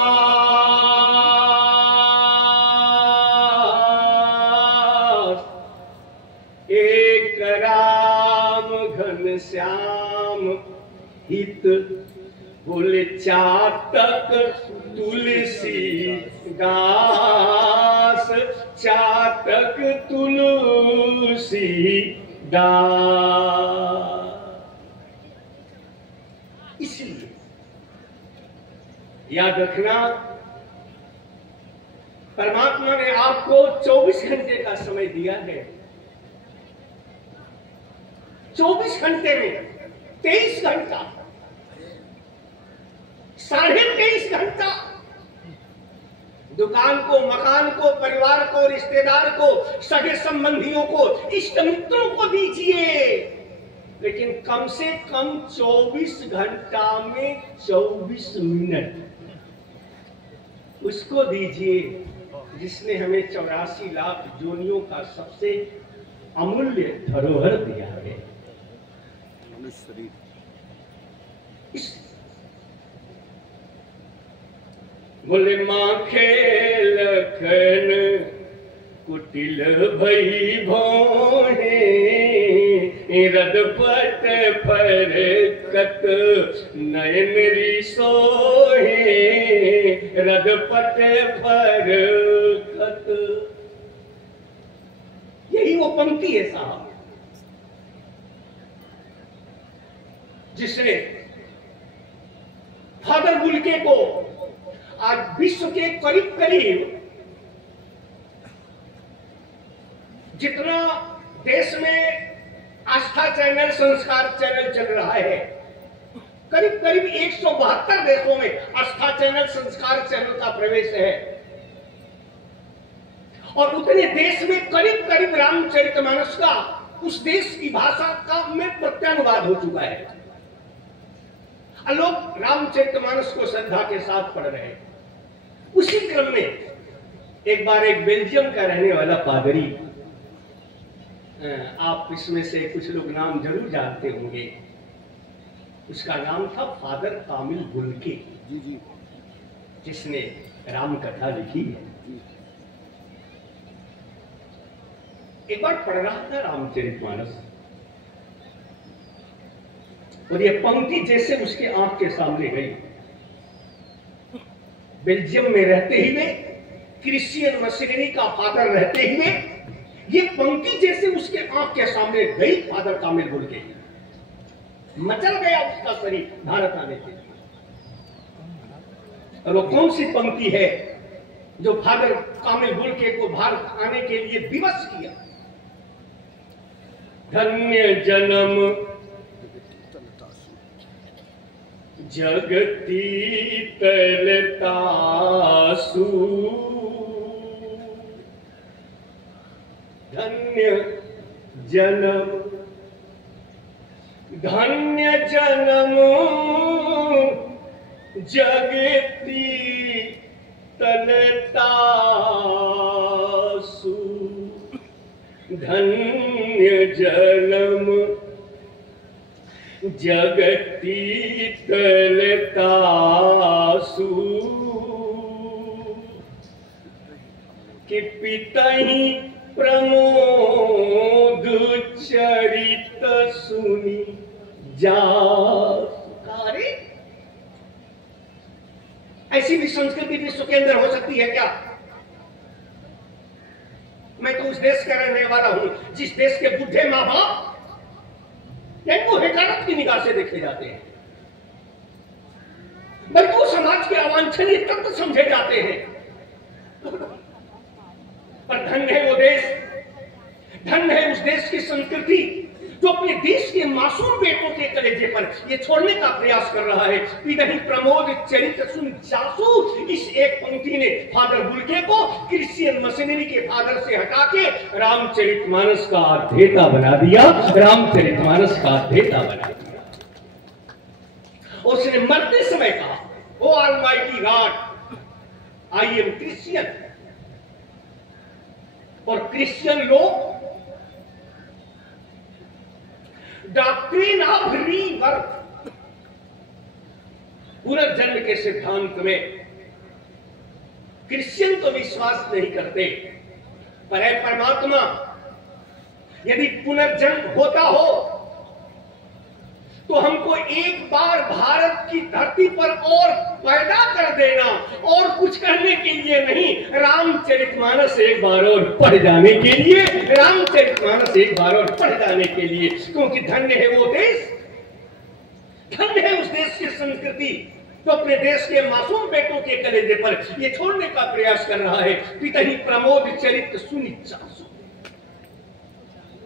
एक राम घनश्याम हित, बोले चातक तुलसी दास, चातक तुलसी दास। इसलिए याद रखना, परमात्मा ने आपको 24 घंटे का समय दिया है। 24 घंटे में 23 घंटा, 23.5 घंटा दुकान को, मकान को, परिवार को, रिश्तेदार को, सगे संबंधियों को, इष्ट मित्रों को दीजिए, लेकिन कम से कम 24 घंटा में 24 मिनट उसको दीजिए जिसने हमें 84 लाख जोनियों का सबसे अमूल्य धरोहर दिया है। बोले माँ खेल लखन कुटिल भई भोहे, रदपट फरकत नयन रिसोहे, रदपट फरकत। यही वो पंक्ति है साहब जिसने फादर बुल्के को आज विश्व के करीब करीब जितना देश में आस्था चैनल, संस्कार चैनल चल रहा है, करीब करीब 172 देशों में आस्था चैनल, संस्कार चैनल का प्रवेश है। और उतने देश में करीब करीब रामचरितमानस का उस देश की भाषा का में प्रत्यानुवाद हो चुका है। लोग रामचरितमानस को श्रद्धा के साथ पढ़ रहे हैं। उसी क्रम में एक बार एक बेल्जियम का रहने वाला पादरी, आप इसमें से कुछ लोग नाम जरूर जानते होंगे, उसका नाम था फादर कामिल बुल्के, जिसने राम कथा लिखी है। एक बार पढ़ रहा था रामचरितमानस और ये पंक्ति जैसे उसके आंख के सामने गई। बेल्जियम में रहते हुए, क्रिश्चियन मशीनरी का फादर रहते हुए, ये पंक्ति जैसे उसके आंख के सामने गई, फादर कामिल बुल्के, मचल गया उसका शरीर भारत आने के लिए। और वो कौन सी पंक्ति है जो फादर कामिल बुल्के को भारत आने के लिए विवश किया? धन्य जन्म जगती तलतासु, धन्य जन्म, धन्य जन्म जगती तलतासु धन्य जन्म जगती तलतासु कि पितहि प्रमोद चरित सुनी जा। ऐसी भी संस्कृति विश्व के अंदर हो सकती है क्या? मैं तो उस देश का रहने वाला हूं जिस देश के बुढ़े मां बाप इनको हकारत की निगाह से देखे जाते हैं, बल्कि वो समाज के अवांछनीय तत्व समझे जाते हैं। पर धन्य है वो देश, धन्य है उस देश की संस्कृति जो अपने देश के मासूम बेटों के कलेजे पर ये छोड़ने का प्रयास कर रहा है। पितहि प्रमोद चरित सुन जासु, इस एक पंक्ति ने फादर बुल्के को क्रिश्चियन मशीनरी के फादर से हटा के रामचरितमानस का अध्येता बना दिया, रामचरितमानस का अध्येता बना दिया। उसने मरते समय कहा, O almighty God, I am Christian. और क्रिश्चियन लोग डॉक्ट्रिन ऑफ रीबर्थ, पुनर्जन्म के सिद्धांत में क्रिश्चियन तो विश्वास नहीं करते, पर है परमात्मा यदि पुनर्जन्म होता हो तो हमको एक बार भारत की धरती पर और पैदा कर देना, और कुछ करने के लिए नहीं, रामचरितमानस एक बार और पढ़ जाने के लिए, रामचरितमानस एक बार और पढ़ जाने के लिए। क्योंकि धन्य है वो देश, धन्य है उस देश की संस्कृति तो अपने देश के मासूम बेटों के कलेजे पर ये छोड़ने का प्रयास कर रहा है। पितहि प्रमोद चरित सुनि जासु।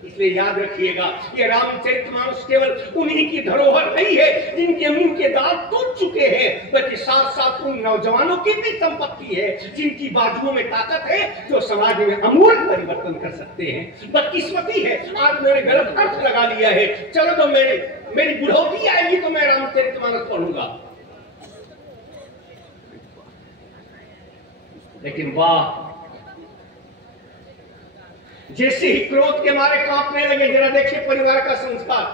इसलिए याद रखिएगा, ये रामचरितमानस केवल उन्हीं की धरोहर नहीं है जिनके मुंह के दांत टूट चुके हैं, बल्कि साथ साथ उन नौजवानों की भी संपत्ति है जिनकी बाजुओं में ताकत है, जो समाज में अमूल परिवर्तन कर सकते हैं। बदकिस्मती है आज मैंने गलत अर्थ लगा लिया है। चलो तो मेरी बुढ़ौती आएगी तो मैं रामचरितमानस पढ़ूंगा, लेकिन वाह, जैसे ही क्रोध के मारे कांपने लगे, जरा देखिए परिवार का संस्कार,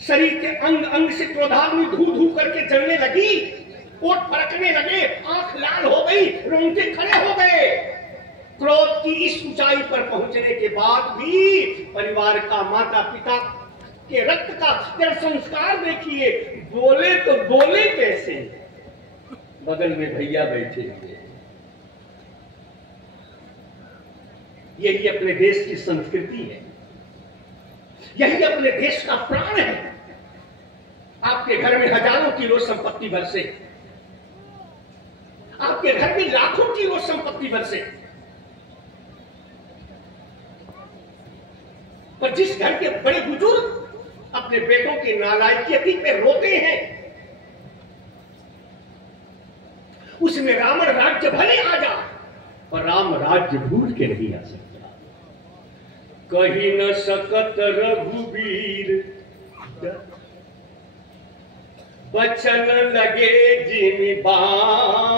शरीर के अंग अंग से क्रोधाग्नि धू धू करके जलने लगी, ओठ फड़कने लगे, आंख लाल हो गई, रोंगटे खड़े हो गए। क्रोध की इस ऊंचाई पर पहुंचने के बाद भी परिवार का, माता पिता के रक्त का जरा संस्कार देखिए। बोले तो बोले कैसे, बगल में भैया बैठे हुए। यही अपने देश की संस्कृति है, यही अपने देश का प्राण है। आपके घर में हजारों किलो संपत्ति बरसे, आपके घर में लाखों किलो संपत्ति बरसे, पर जिस घर के बड़े बुजुर्ग अपने बेटों की नालायकी पे रोते हैं, उसमें रावण राज्य भले आ जा, पर राम राज्य भूल के नहीं आ सकता। कही न सकत रघुवीर बचन लगे जिमि बाण।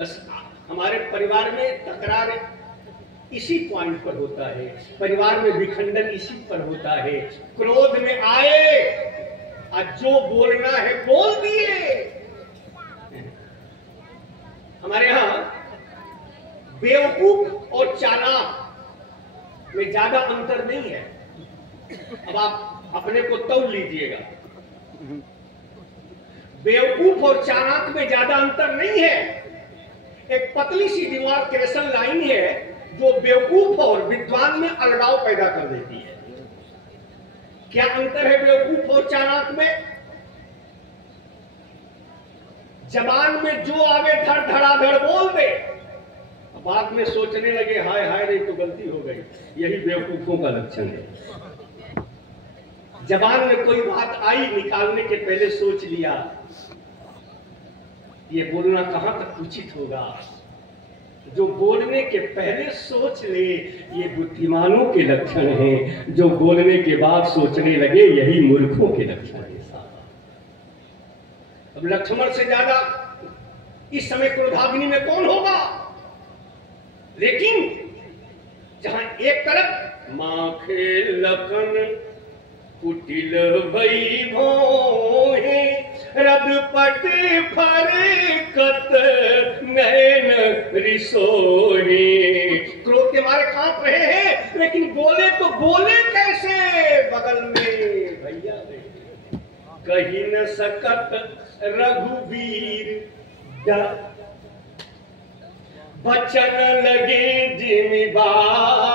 बस हमारे परिवार में तकरार इसी पॉइंट पर होता है, परिवार में विखंडन इसी पर होता है। क्रोध में आए, आज जो बोलना है बोल दिए। हमारे यहां बेवकूफ और चालाक में ज्यादा अंतर नहीं है। अब आप अपने को तौल लीजिएगा, बेवकूफ और चालाक में ज्यादा अंतर नहीं है। एक पतली सी डिमार्केशन लाइन है जो बेवकूफ और विद्वान में अलगाव पैदा कर देती है। क्या अंतर है बेवकूफ और चालाक में? जबान में जो आवे धड़ धड़ाधड़ बोल दे, बाद में सोचने लगे हाय हाय नहीं तो गलती हो गई। यही बेवकूफों का लक्षण है। जबान में कोई बात आई, निकालने के पहले सोच लिया ये बोलना कहां तक उचित होगा, जो बोलने के पहले सोच ले, ये बुद्धिमानों के लक्षण हैं। जो बोलने के बाद सोचने लगे, यही मूर्खों के लक्षण हैं साहब। अब लक्ष्मण से ज्यादा इस समय क्रोधाग्नि में कौन होगा? लेकिन जहां एक तरफ माखे लखन कुटिल भई भोहे, रदपट फरकत नैन रिसोहे। क्रोध के मारे कांप रहे हैं, लेकिन बोले तो बोले कैसे? बगल में भैया कही न सकत रघुवीर डर, बचन लगे जिम्मेदार।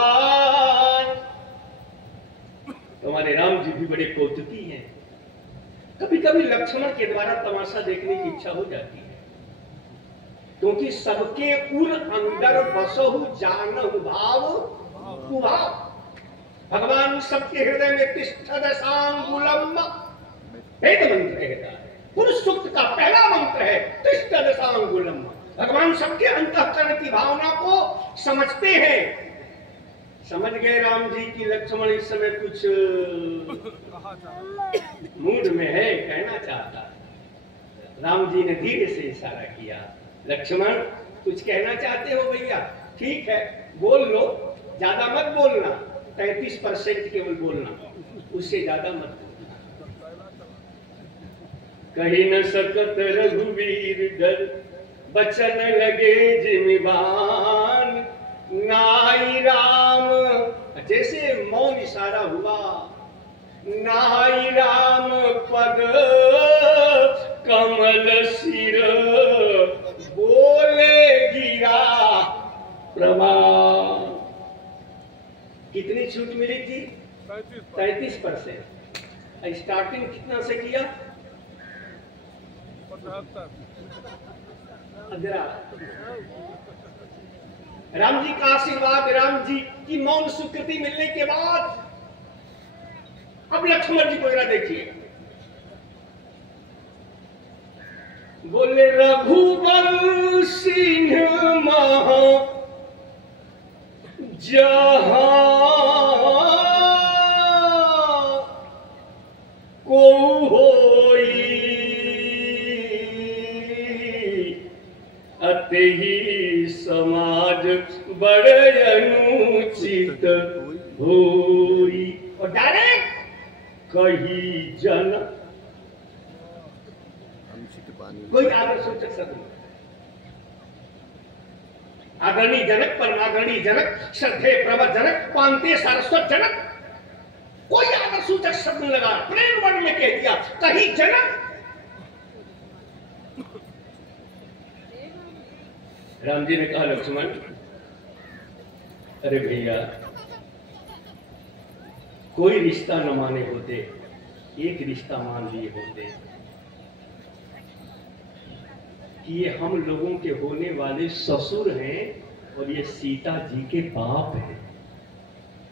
हमारे राम जी भी बड़े कौतुकी हैं। कभी कभी लक्ष्मण के द्वारा तमाशा देखने की इच्छा हो जाती है, क्योंकि सबके उर अंदर बसहु जानहु भाव कुभाव। भगवान सबके हृदय में तिष्ठत सांगुलम वेद मंत्र है। पुरुष सूक्त का पहला मंत्र है तिष्ठत सांगुलम। भगवान सबके अंतःकरण की भावना को समझते हैं। समझ गए राम जी की लक्ष्मण इस समय कुछ मूड में है, कहना चाहता है। राम जी ने धीरे से इशारा किया, लक्ष्मण कुछ कहना चाहते हो भैया? ठीक है, बोल लो, ज्यादा मत बोलना, 33% केवल बोलना, उससे ज्यादा मत बोलना। कही न सकत रघुवीर डर, बचन लगे जिम्मेदार। नाई राम, जैसे मौन इशारा हुआ, नाई राम पद कमल सिर, बोले गिरा प्रमाण। कितनी छूट मिली थी? 33%। स्टार्टिंग कितना से किया? 75। राम जी का आशीर्वाद, राम जी की मौन स्वीकृति मिलने के बाद अब लक्ष्मण जी को जरा देखिए। बोले रघुवर सिंह महा जहां को होई, अतहि समाज बड़े अनुचित होई। और डायरेक्ट कही जन, कोई आदर सूचक शब्द, आदरणीय जनक, परमादरणीय जनक, श्रद्धे प्रभा जनक, पांते सारस्वत जनक, कोई आदर सूचक शब्द लगा, प्रेम वर्ण में कह दिया कही जनक। राम जी ने कहा लक्ष्मण, अरे भैया कोई रिश्ता न माने होते, एक रिश्ता मान लिए होते कि ये हम लोगों के होने वाले ससुर हैं और ये सीता जी के बाप हैं।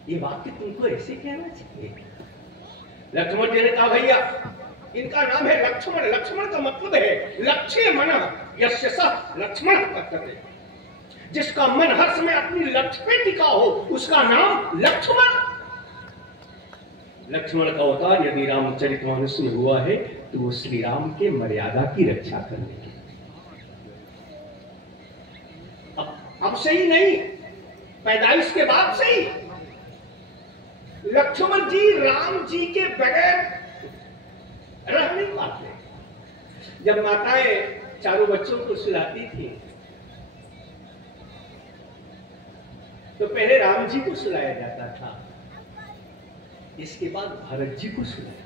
ये वाक्य तुमको ऐसे कहना चाहिए। लक्ष्मण जी ने कहा भैया इनका नाम है लक्ष्मण। लक्ष्मण का मतलब है लक्ष्य मन यस्य सः लक्ष्मण कर्तव्य। जिसका मन हर समय अपनी लक्ष्य पे टिका हो उसका नाम लक्ष्मण। लक्ष्मण का अवतार यदि रामचरितमानस में हुआ है तो वो श्री राम के मर्यादा की रक्षा करने के। अब से ही नहीं, पैदाइश के बाद से ही लक्ष्मण जी राम जी के बगैर रह नहीं पाते। जब माताएं चारों बच्चों को सुलाती थी तो पहले राम जी को सुलाया जाता था, इसके बाद भरत जी को सुलाया,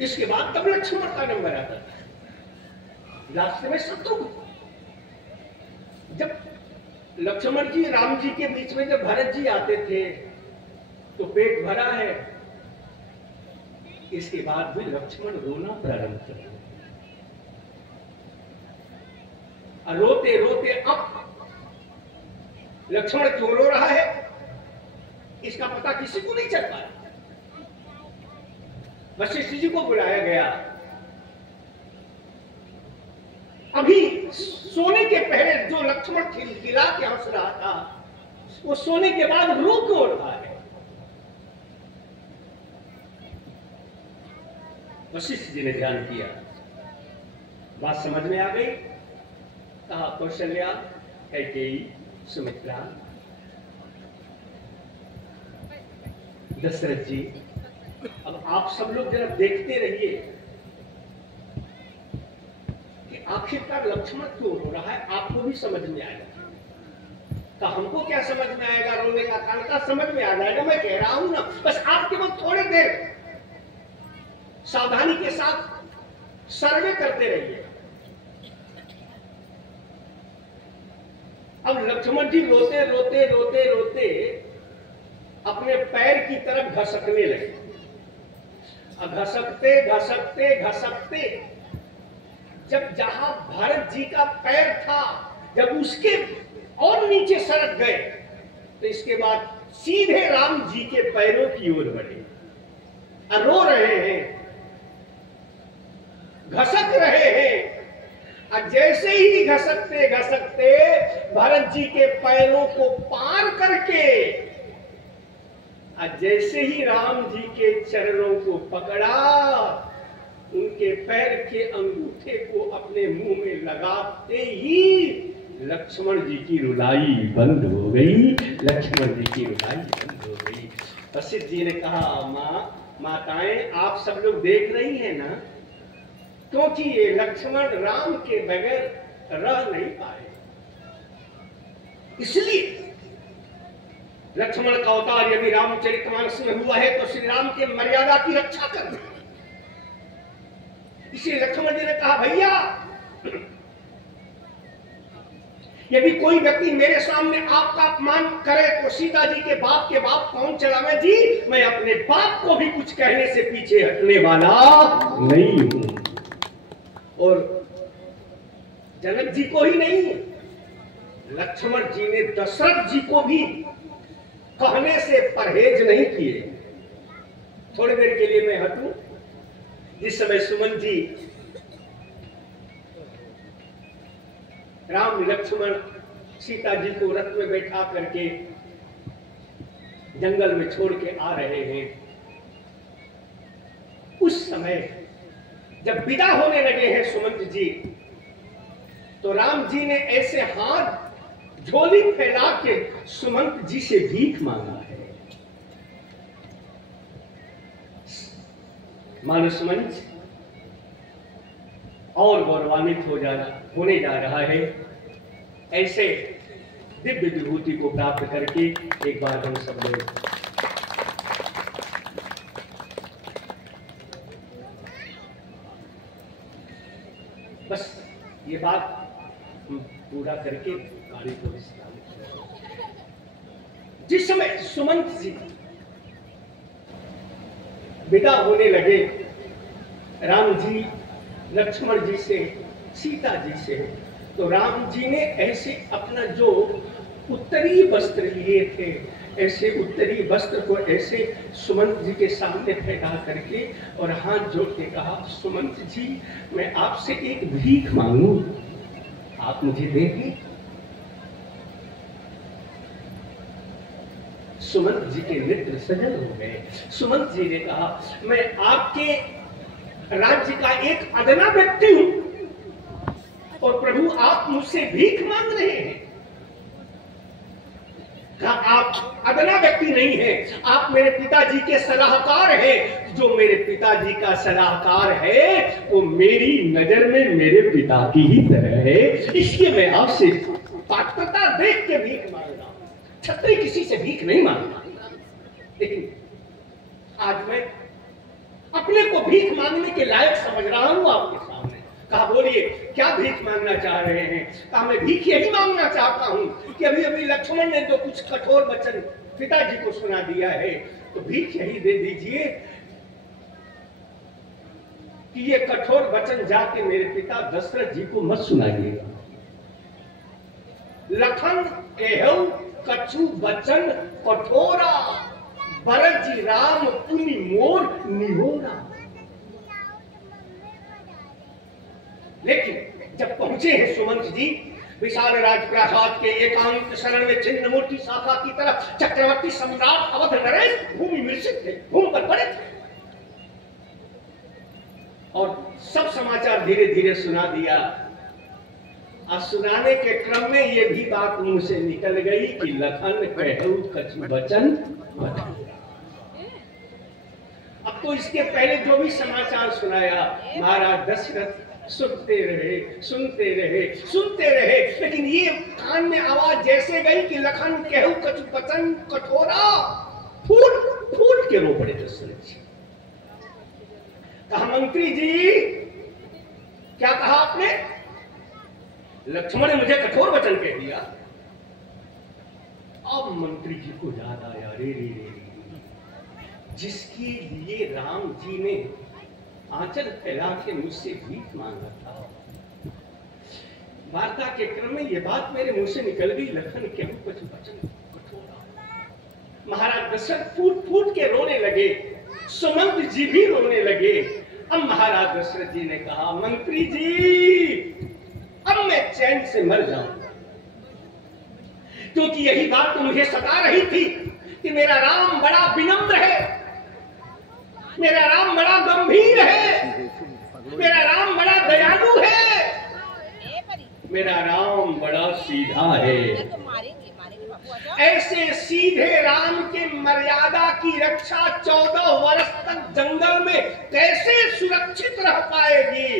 इसके बाद तब लक्ष्मण का नंबर आता था, लास्ट में शत्रुघ्न। जब लक्ष्मण जी राम जी के बीच में जब भरत जी आते थे तो पेट भरा है, इसके बाद भी लक्ष्मण रोना प्रारंभ कर दिया। रोते रोते अब लक्ष्मण क्यों रो रहा है इसका पता किसी को नहीं चल पाया। वशिष्ठ जी को बुलाया गया, अभी सोने के पहले जो लक्ष्मण खिलखिला के हंस रहा था, वो सोने के बाद रो क्यों रहा है? वशिष्ठ जी ने ध्यान किया, बात समझ में आ गई। कहा कौशल्या, कैकेयी, सुमित्रा, दशरथ जी, अब आप सब लोग जरा देखते रहिए कि आखिरकार लक्ष्मण क्यों रो रहा है, आपको भी समझ में आएगा। तो हमको क्या समझ में आएगा, रोने का कारण का समझ में आ जाएगा। मैं कह रहा हूं ना, बस आप केवल थोड़ी देर सावधानी के साथ सर्वे करते रहिए। अब लक्ष्मण जी रोते रोते रोते रोते अपने पैर की तरफ घसकने लगे। घसकते घसकते घसकते जब जहां भरत जी का पैर था, जब उसके और नीचे सरक गए, तो इसके बाद सीधे राम जी के पैरों की ओर बढ़े और रो रहे हैं, घसक रहे हैं। और जैसे ही घसकते घसकते भरत जी के पैरों को पार करके, और जैसे ही राम जी के चरणों को पकड़ा, उनके पैर के अंगूठे को अपने मुंह में लगाते ही लक्ष्मण जी की रुलाई बंद हो गई। लक्ष्मण जी की रुलाई बंद हो गई। वशिष्ठ जी ने कहा, माताएं, आप सब लोग देख रही हैं ना, क्योंकि ये लक्ष्मण राम के बगैर रह नहीं पाए, इसलिए लक्ष्मण का अवतार यदि रामचरितमानस में हुआ है तो श्री राम के मर्यादा की रक्षा करना। इसलिए लक्ष्मण जी ने कहा, भैया, यदि कोई व्यक्ति मेरे सामने आपका अपमान करे तो सीता जी के बाप कौन चलावे जी, मैं अपने बाप को भी कुछ कहने से पीछे हटने वाला नहीं हूं। और जनक जी को ही नहीं, लक्ष्मण जी ने दशरथ जी को भी कहने से परहेज नहीं किए। थोड़ी देर के लिए मैं हटूं। जिस समय सुमन जी राम लक्ष्मण सीता जी को रथ में बैठा करके जंगल में छोड़ के आ रहे हैं, उस समय जब विदा होने लगे हैं सुमंत जी, तो राम जी ने ऐसे हाथ झोली फैला के सुमंत जी से भीख मांगा है। मानस मंच और गौरवान्वित होने जा रहा है। ऐसे दिव्य विभूति को प्राप्त करके एक बार हम सब लोग बस ये बात पूरा करके गाड़ी को जिस समय सुमंत जी विदा होने लगे, राम जी लक्ष्मण जी से, सीता जी से, तो राम जी ने ऐसे अपना जो उत्तरी वस्त्र लिए थे, ऐसे उत्तरी वस्त्र को ऐसे सुमंत जी के सामने फैला करके और हाथ जोड़ के कहा, सुमंत जी, मैं आपसे एक भीख मांगू, आप मुझे देंगे? सुमंत जी के नेत्र सजल हो गए। सुमंत जी ने कहा, मैं आपके राज्य का एक अदना व्यक्ति हूं और प्रभु आप मुझसे भीख मांग रहे हैं। कहा, आप अदना व्यक्ति नहीं है, आप मेरे पिताजी के सलाहकार हैं। जो मेरे पिताजी का सलाहकार है वो मेरी नजर में मेरे पिता की ही तरह है, इसलिए मैं आपसे पात्रता देख के भीख मांग रहा हूं। छत्री किसी से भीख नहीं मांगता, लेकिन आज मैं अपने को भीख मांगने के लायक समझ रहा हूं आपके सामने। कहा, बोलिए क्या भीख मांगना चाह रहे हैं? कहा, मैं भीख यही मांगना चाहता हूं कि अभी अभी लक्ष्मण ने जो कुछ कठोर वचन पिताजी को सुना दिया है, तो भीख यही दे दीजिए कि ये कठोर वचन जाके मेरे पिता दशरथ जी को मत सुनाइएगा। लखन केहू कछु वचन कठोरा, भरत जी राम पुनि मोर निहोरा। लेकिन जब पहुंचे हैं सुमंत जी विशाल राजप्रासाद के एकांत शरण में छिन्न मूर्ति शाखा की तरफ चक्रवर्ती सम्राट अवध नरेश भूमि मिर्षित थे, भूमि पर पड़े थे और सब समाचार धीरे धीरे सुना दिया। और सुनाने के क्रम में ये भी बात मुंह से निकल गई कि लखन कहू कछु वचन। अब तो इसके पहले जो भी समाचार सुनाया महाराज दशरथ सुनते रहे सुनते रहे सुनते रहे, लेकिन ये कान में आवाज जैसे गई कि लखन कहू कछु वचन कठोरा, फूट फूट के रो पड़े दशरथ जी। कहा मंत्री जी क्या कहा आपने? लक्ष्मण ने मुझे कठोर वचन कह दिया। अब मंत्री जी को याद आया, रे रे रे जिसके लिए राम जी ने आंचल फैला के मुझसे भीख मांगा था। वार्ता के क्रम में ये बात मेरे मुंह से निकल गई, लखन कहूं कुछ वचन कठोरा। महाराज दशरथ फूट फूट के रोने लगे, सुमंत जी भी रोने लगे। अब महाराज दशरथ जी ने कहा मंत्री जी अब मैं चैन से मर जाऊंगा, क्योंकि यही बात तो मुझे सता रही थी कि मेरा राम बड़ा विनम्र है, मेरा राम बड़ा गंभीर है, मेरा राम बड़ा दयालु है, मेरा राम बड़ा सीधा है। ऐसे सीधे राम के मर्यादा की रक्षा 14 वर्ष तक जंगल में कैसे सुरक्षित रह पाएगी?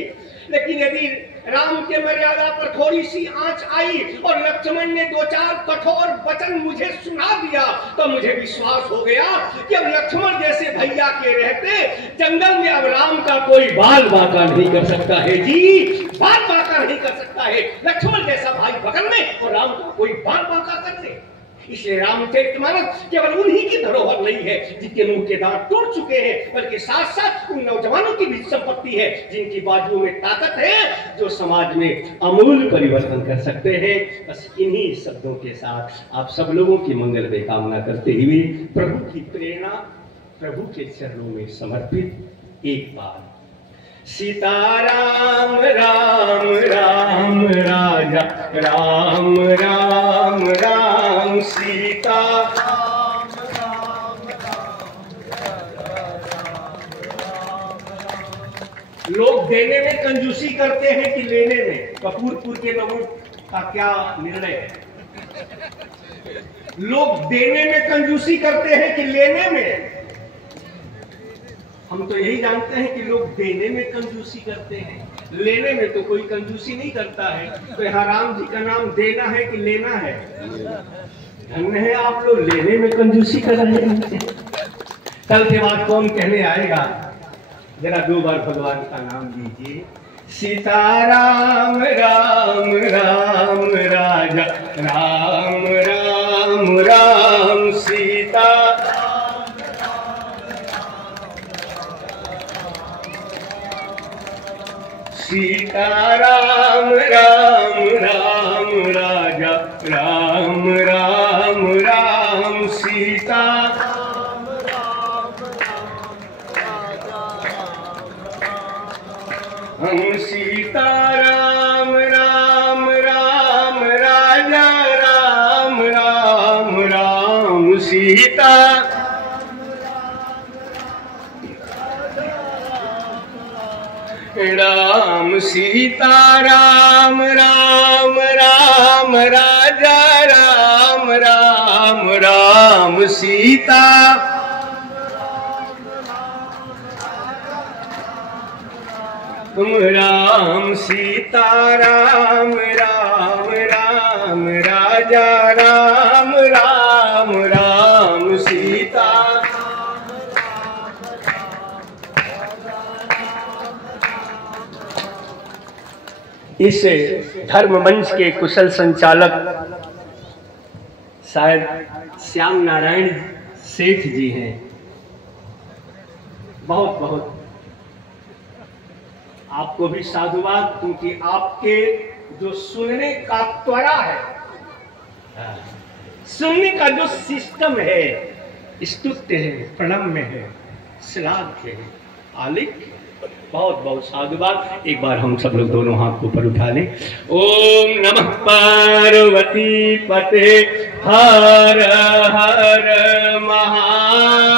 लेकिन यदि राम के मर्यादा पर थोड़ी सी आंच आई और लक्ष्मण ने 2-4 कठोर वचन मुझे सुना दिया तो मुझे विश्वास हो गया कि अब लक्ष्मण जैसे भैया के रहते जंगल में अब राम का कोई बाल बांका नहीं कर सकता है जी, बाल बांका नहीं कर सकता है। लक्ष्मण जैसा भाई बगल में और राम का कोई बाल बांका कर दे। इसलिए रामचरितमानस केवल उन्हीं की धरोहर नहीं है जिनके मुंह के दांत टूट चुके हैं, बल्कि साथ साथ उन नौजवानों की भी संपत्ति है जिनकी बाजुओं में ताकत है, जो समाज में अमूल परिवर्तन कर सकते हैं। बस इन्हीं शब्दों के साथ आप सब लोगों की मंगल में कामना करते हुए प्रभु की प्रेरणा, प्रभु के चरणों में समर्पित एक बार सीताराम राम राम राजा राम राम राम सीता लोग देने में कंजूसी करते हैं कि लेने में? कपूरपुर के लोगों का क्या निर्णय है? लोग देने में कंजूसी करते हैं कि लेने में? हम तो यही जानते हैं कि लोग देने में कंजूसी करते हैं, लेने में तो कोई कंजूसी नहीं करता है। तो यहाँ राम जी का नाम देना है कि लेना है? धन्य है आप लोग लेने में कंजूसी कर रहे हैं। कल के बाद कौन कहने आएगा? जरा 2 बार भगवान का नाम लीजिए। सीताराम राम राम राजा राम राम राम सीता सीताराम राम राम राजा राम राम राम सीता हम सीताराम राम राम राजा राम राम राम सीता राम सीता राम राम राम राजा राम राम राम सीता तुम राम सीता राम राम राम राजा राम राम राम सीता इस धर्म मंच के कुशल संचालक शायद श्याम नारायण सेठ जी हैं। बहुत बहुत आपको भी साधुवाद, क्योंकि आपके जो सुनने का त्वरा है, सुनने का जो सिस्टम है, स्तुत्य है, प्रणम्य है, श्लाघ्य है, आलिक बहुत बहुत साधुवाद। एक बार हम सब लोग दोनों हाथ को ऊपर उठा लें। ओम नमः पार्वती पते हर हर महादेव।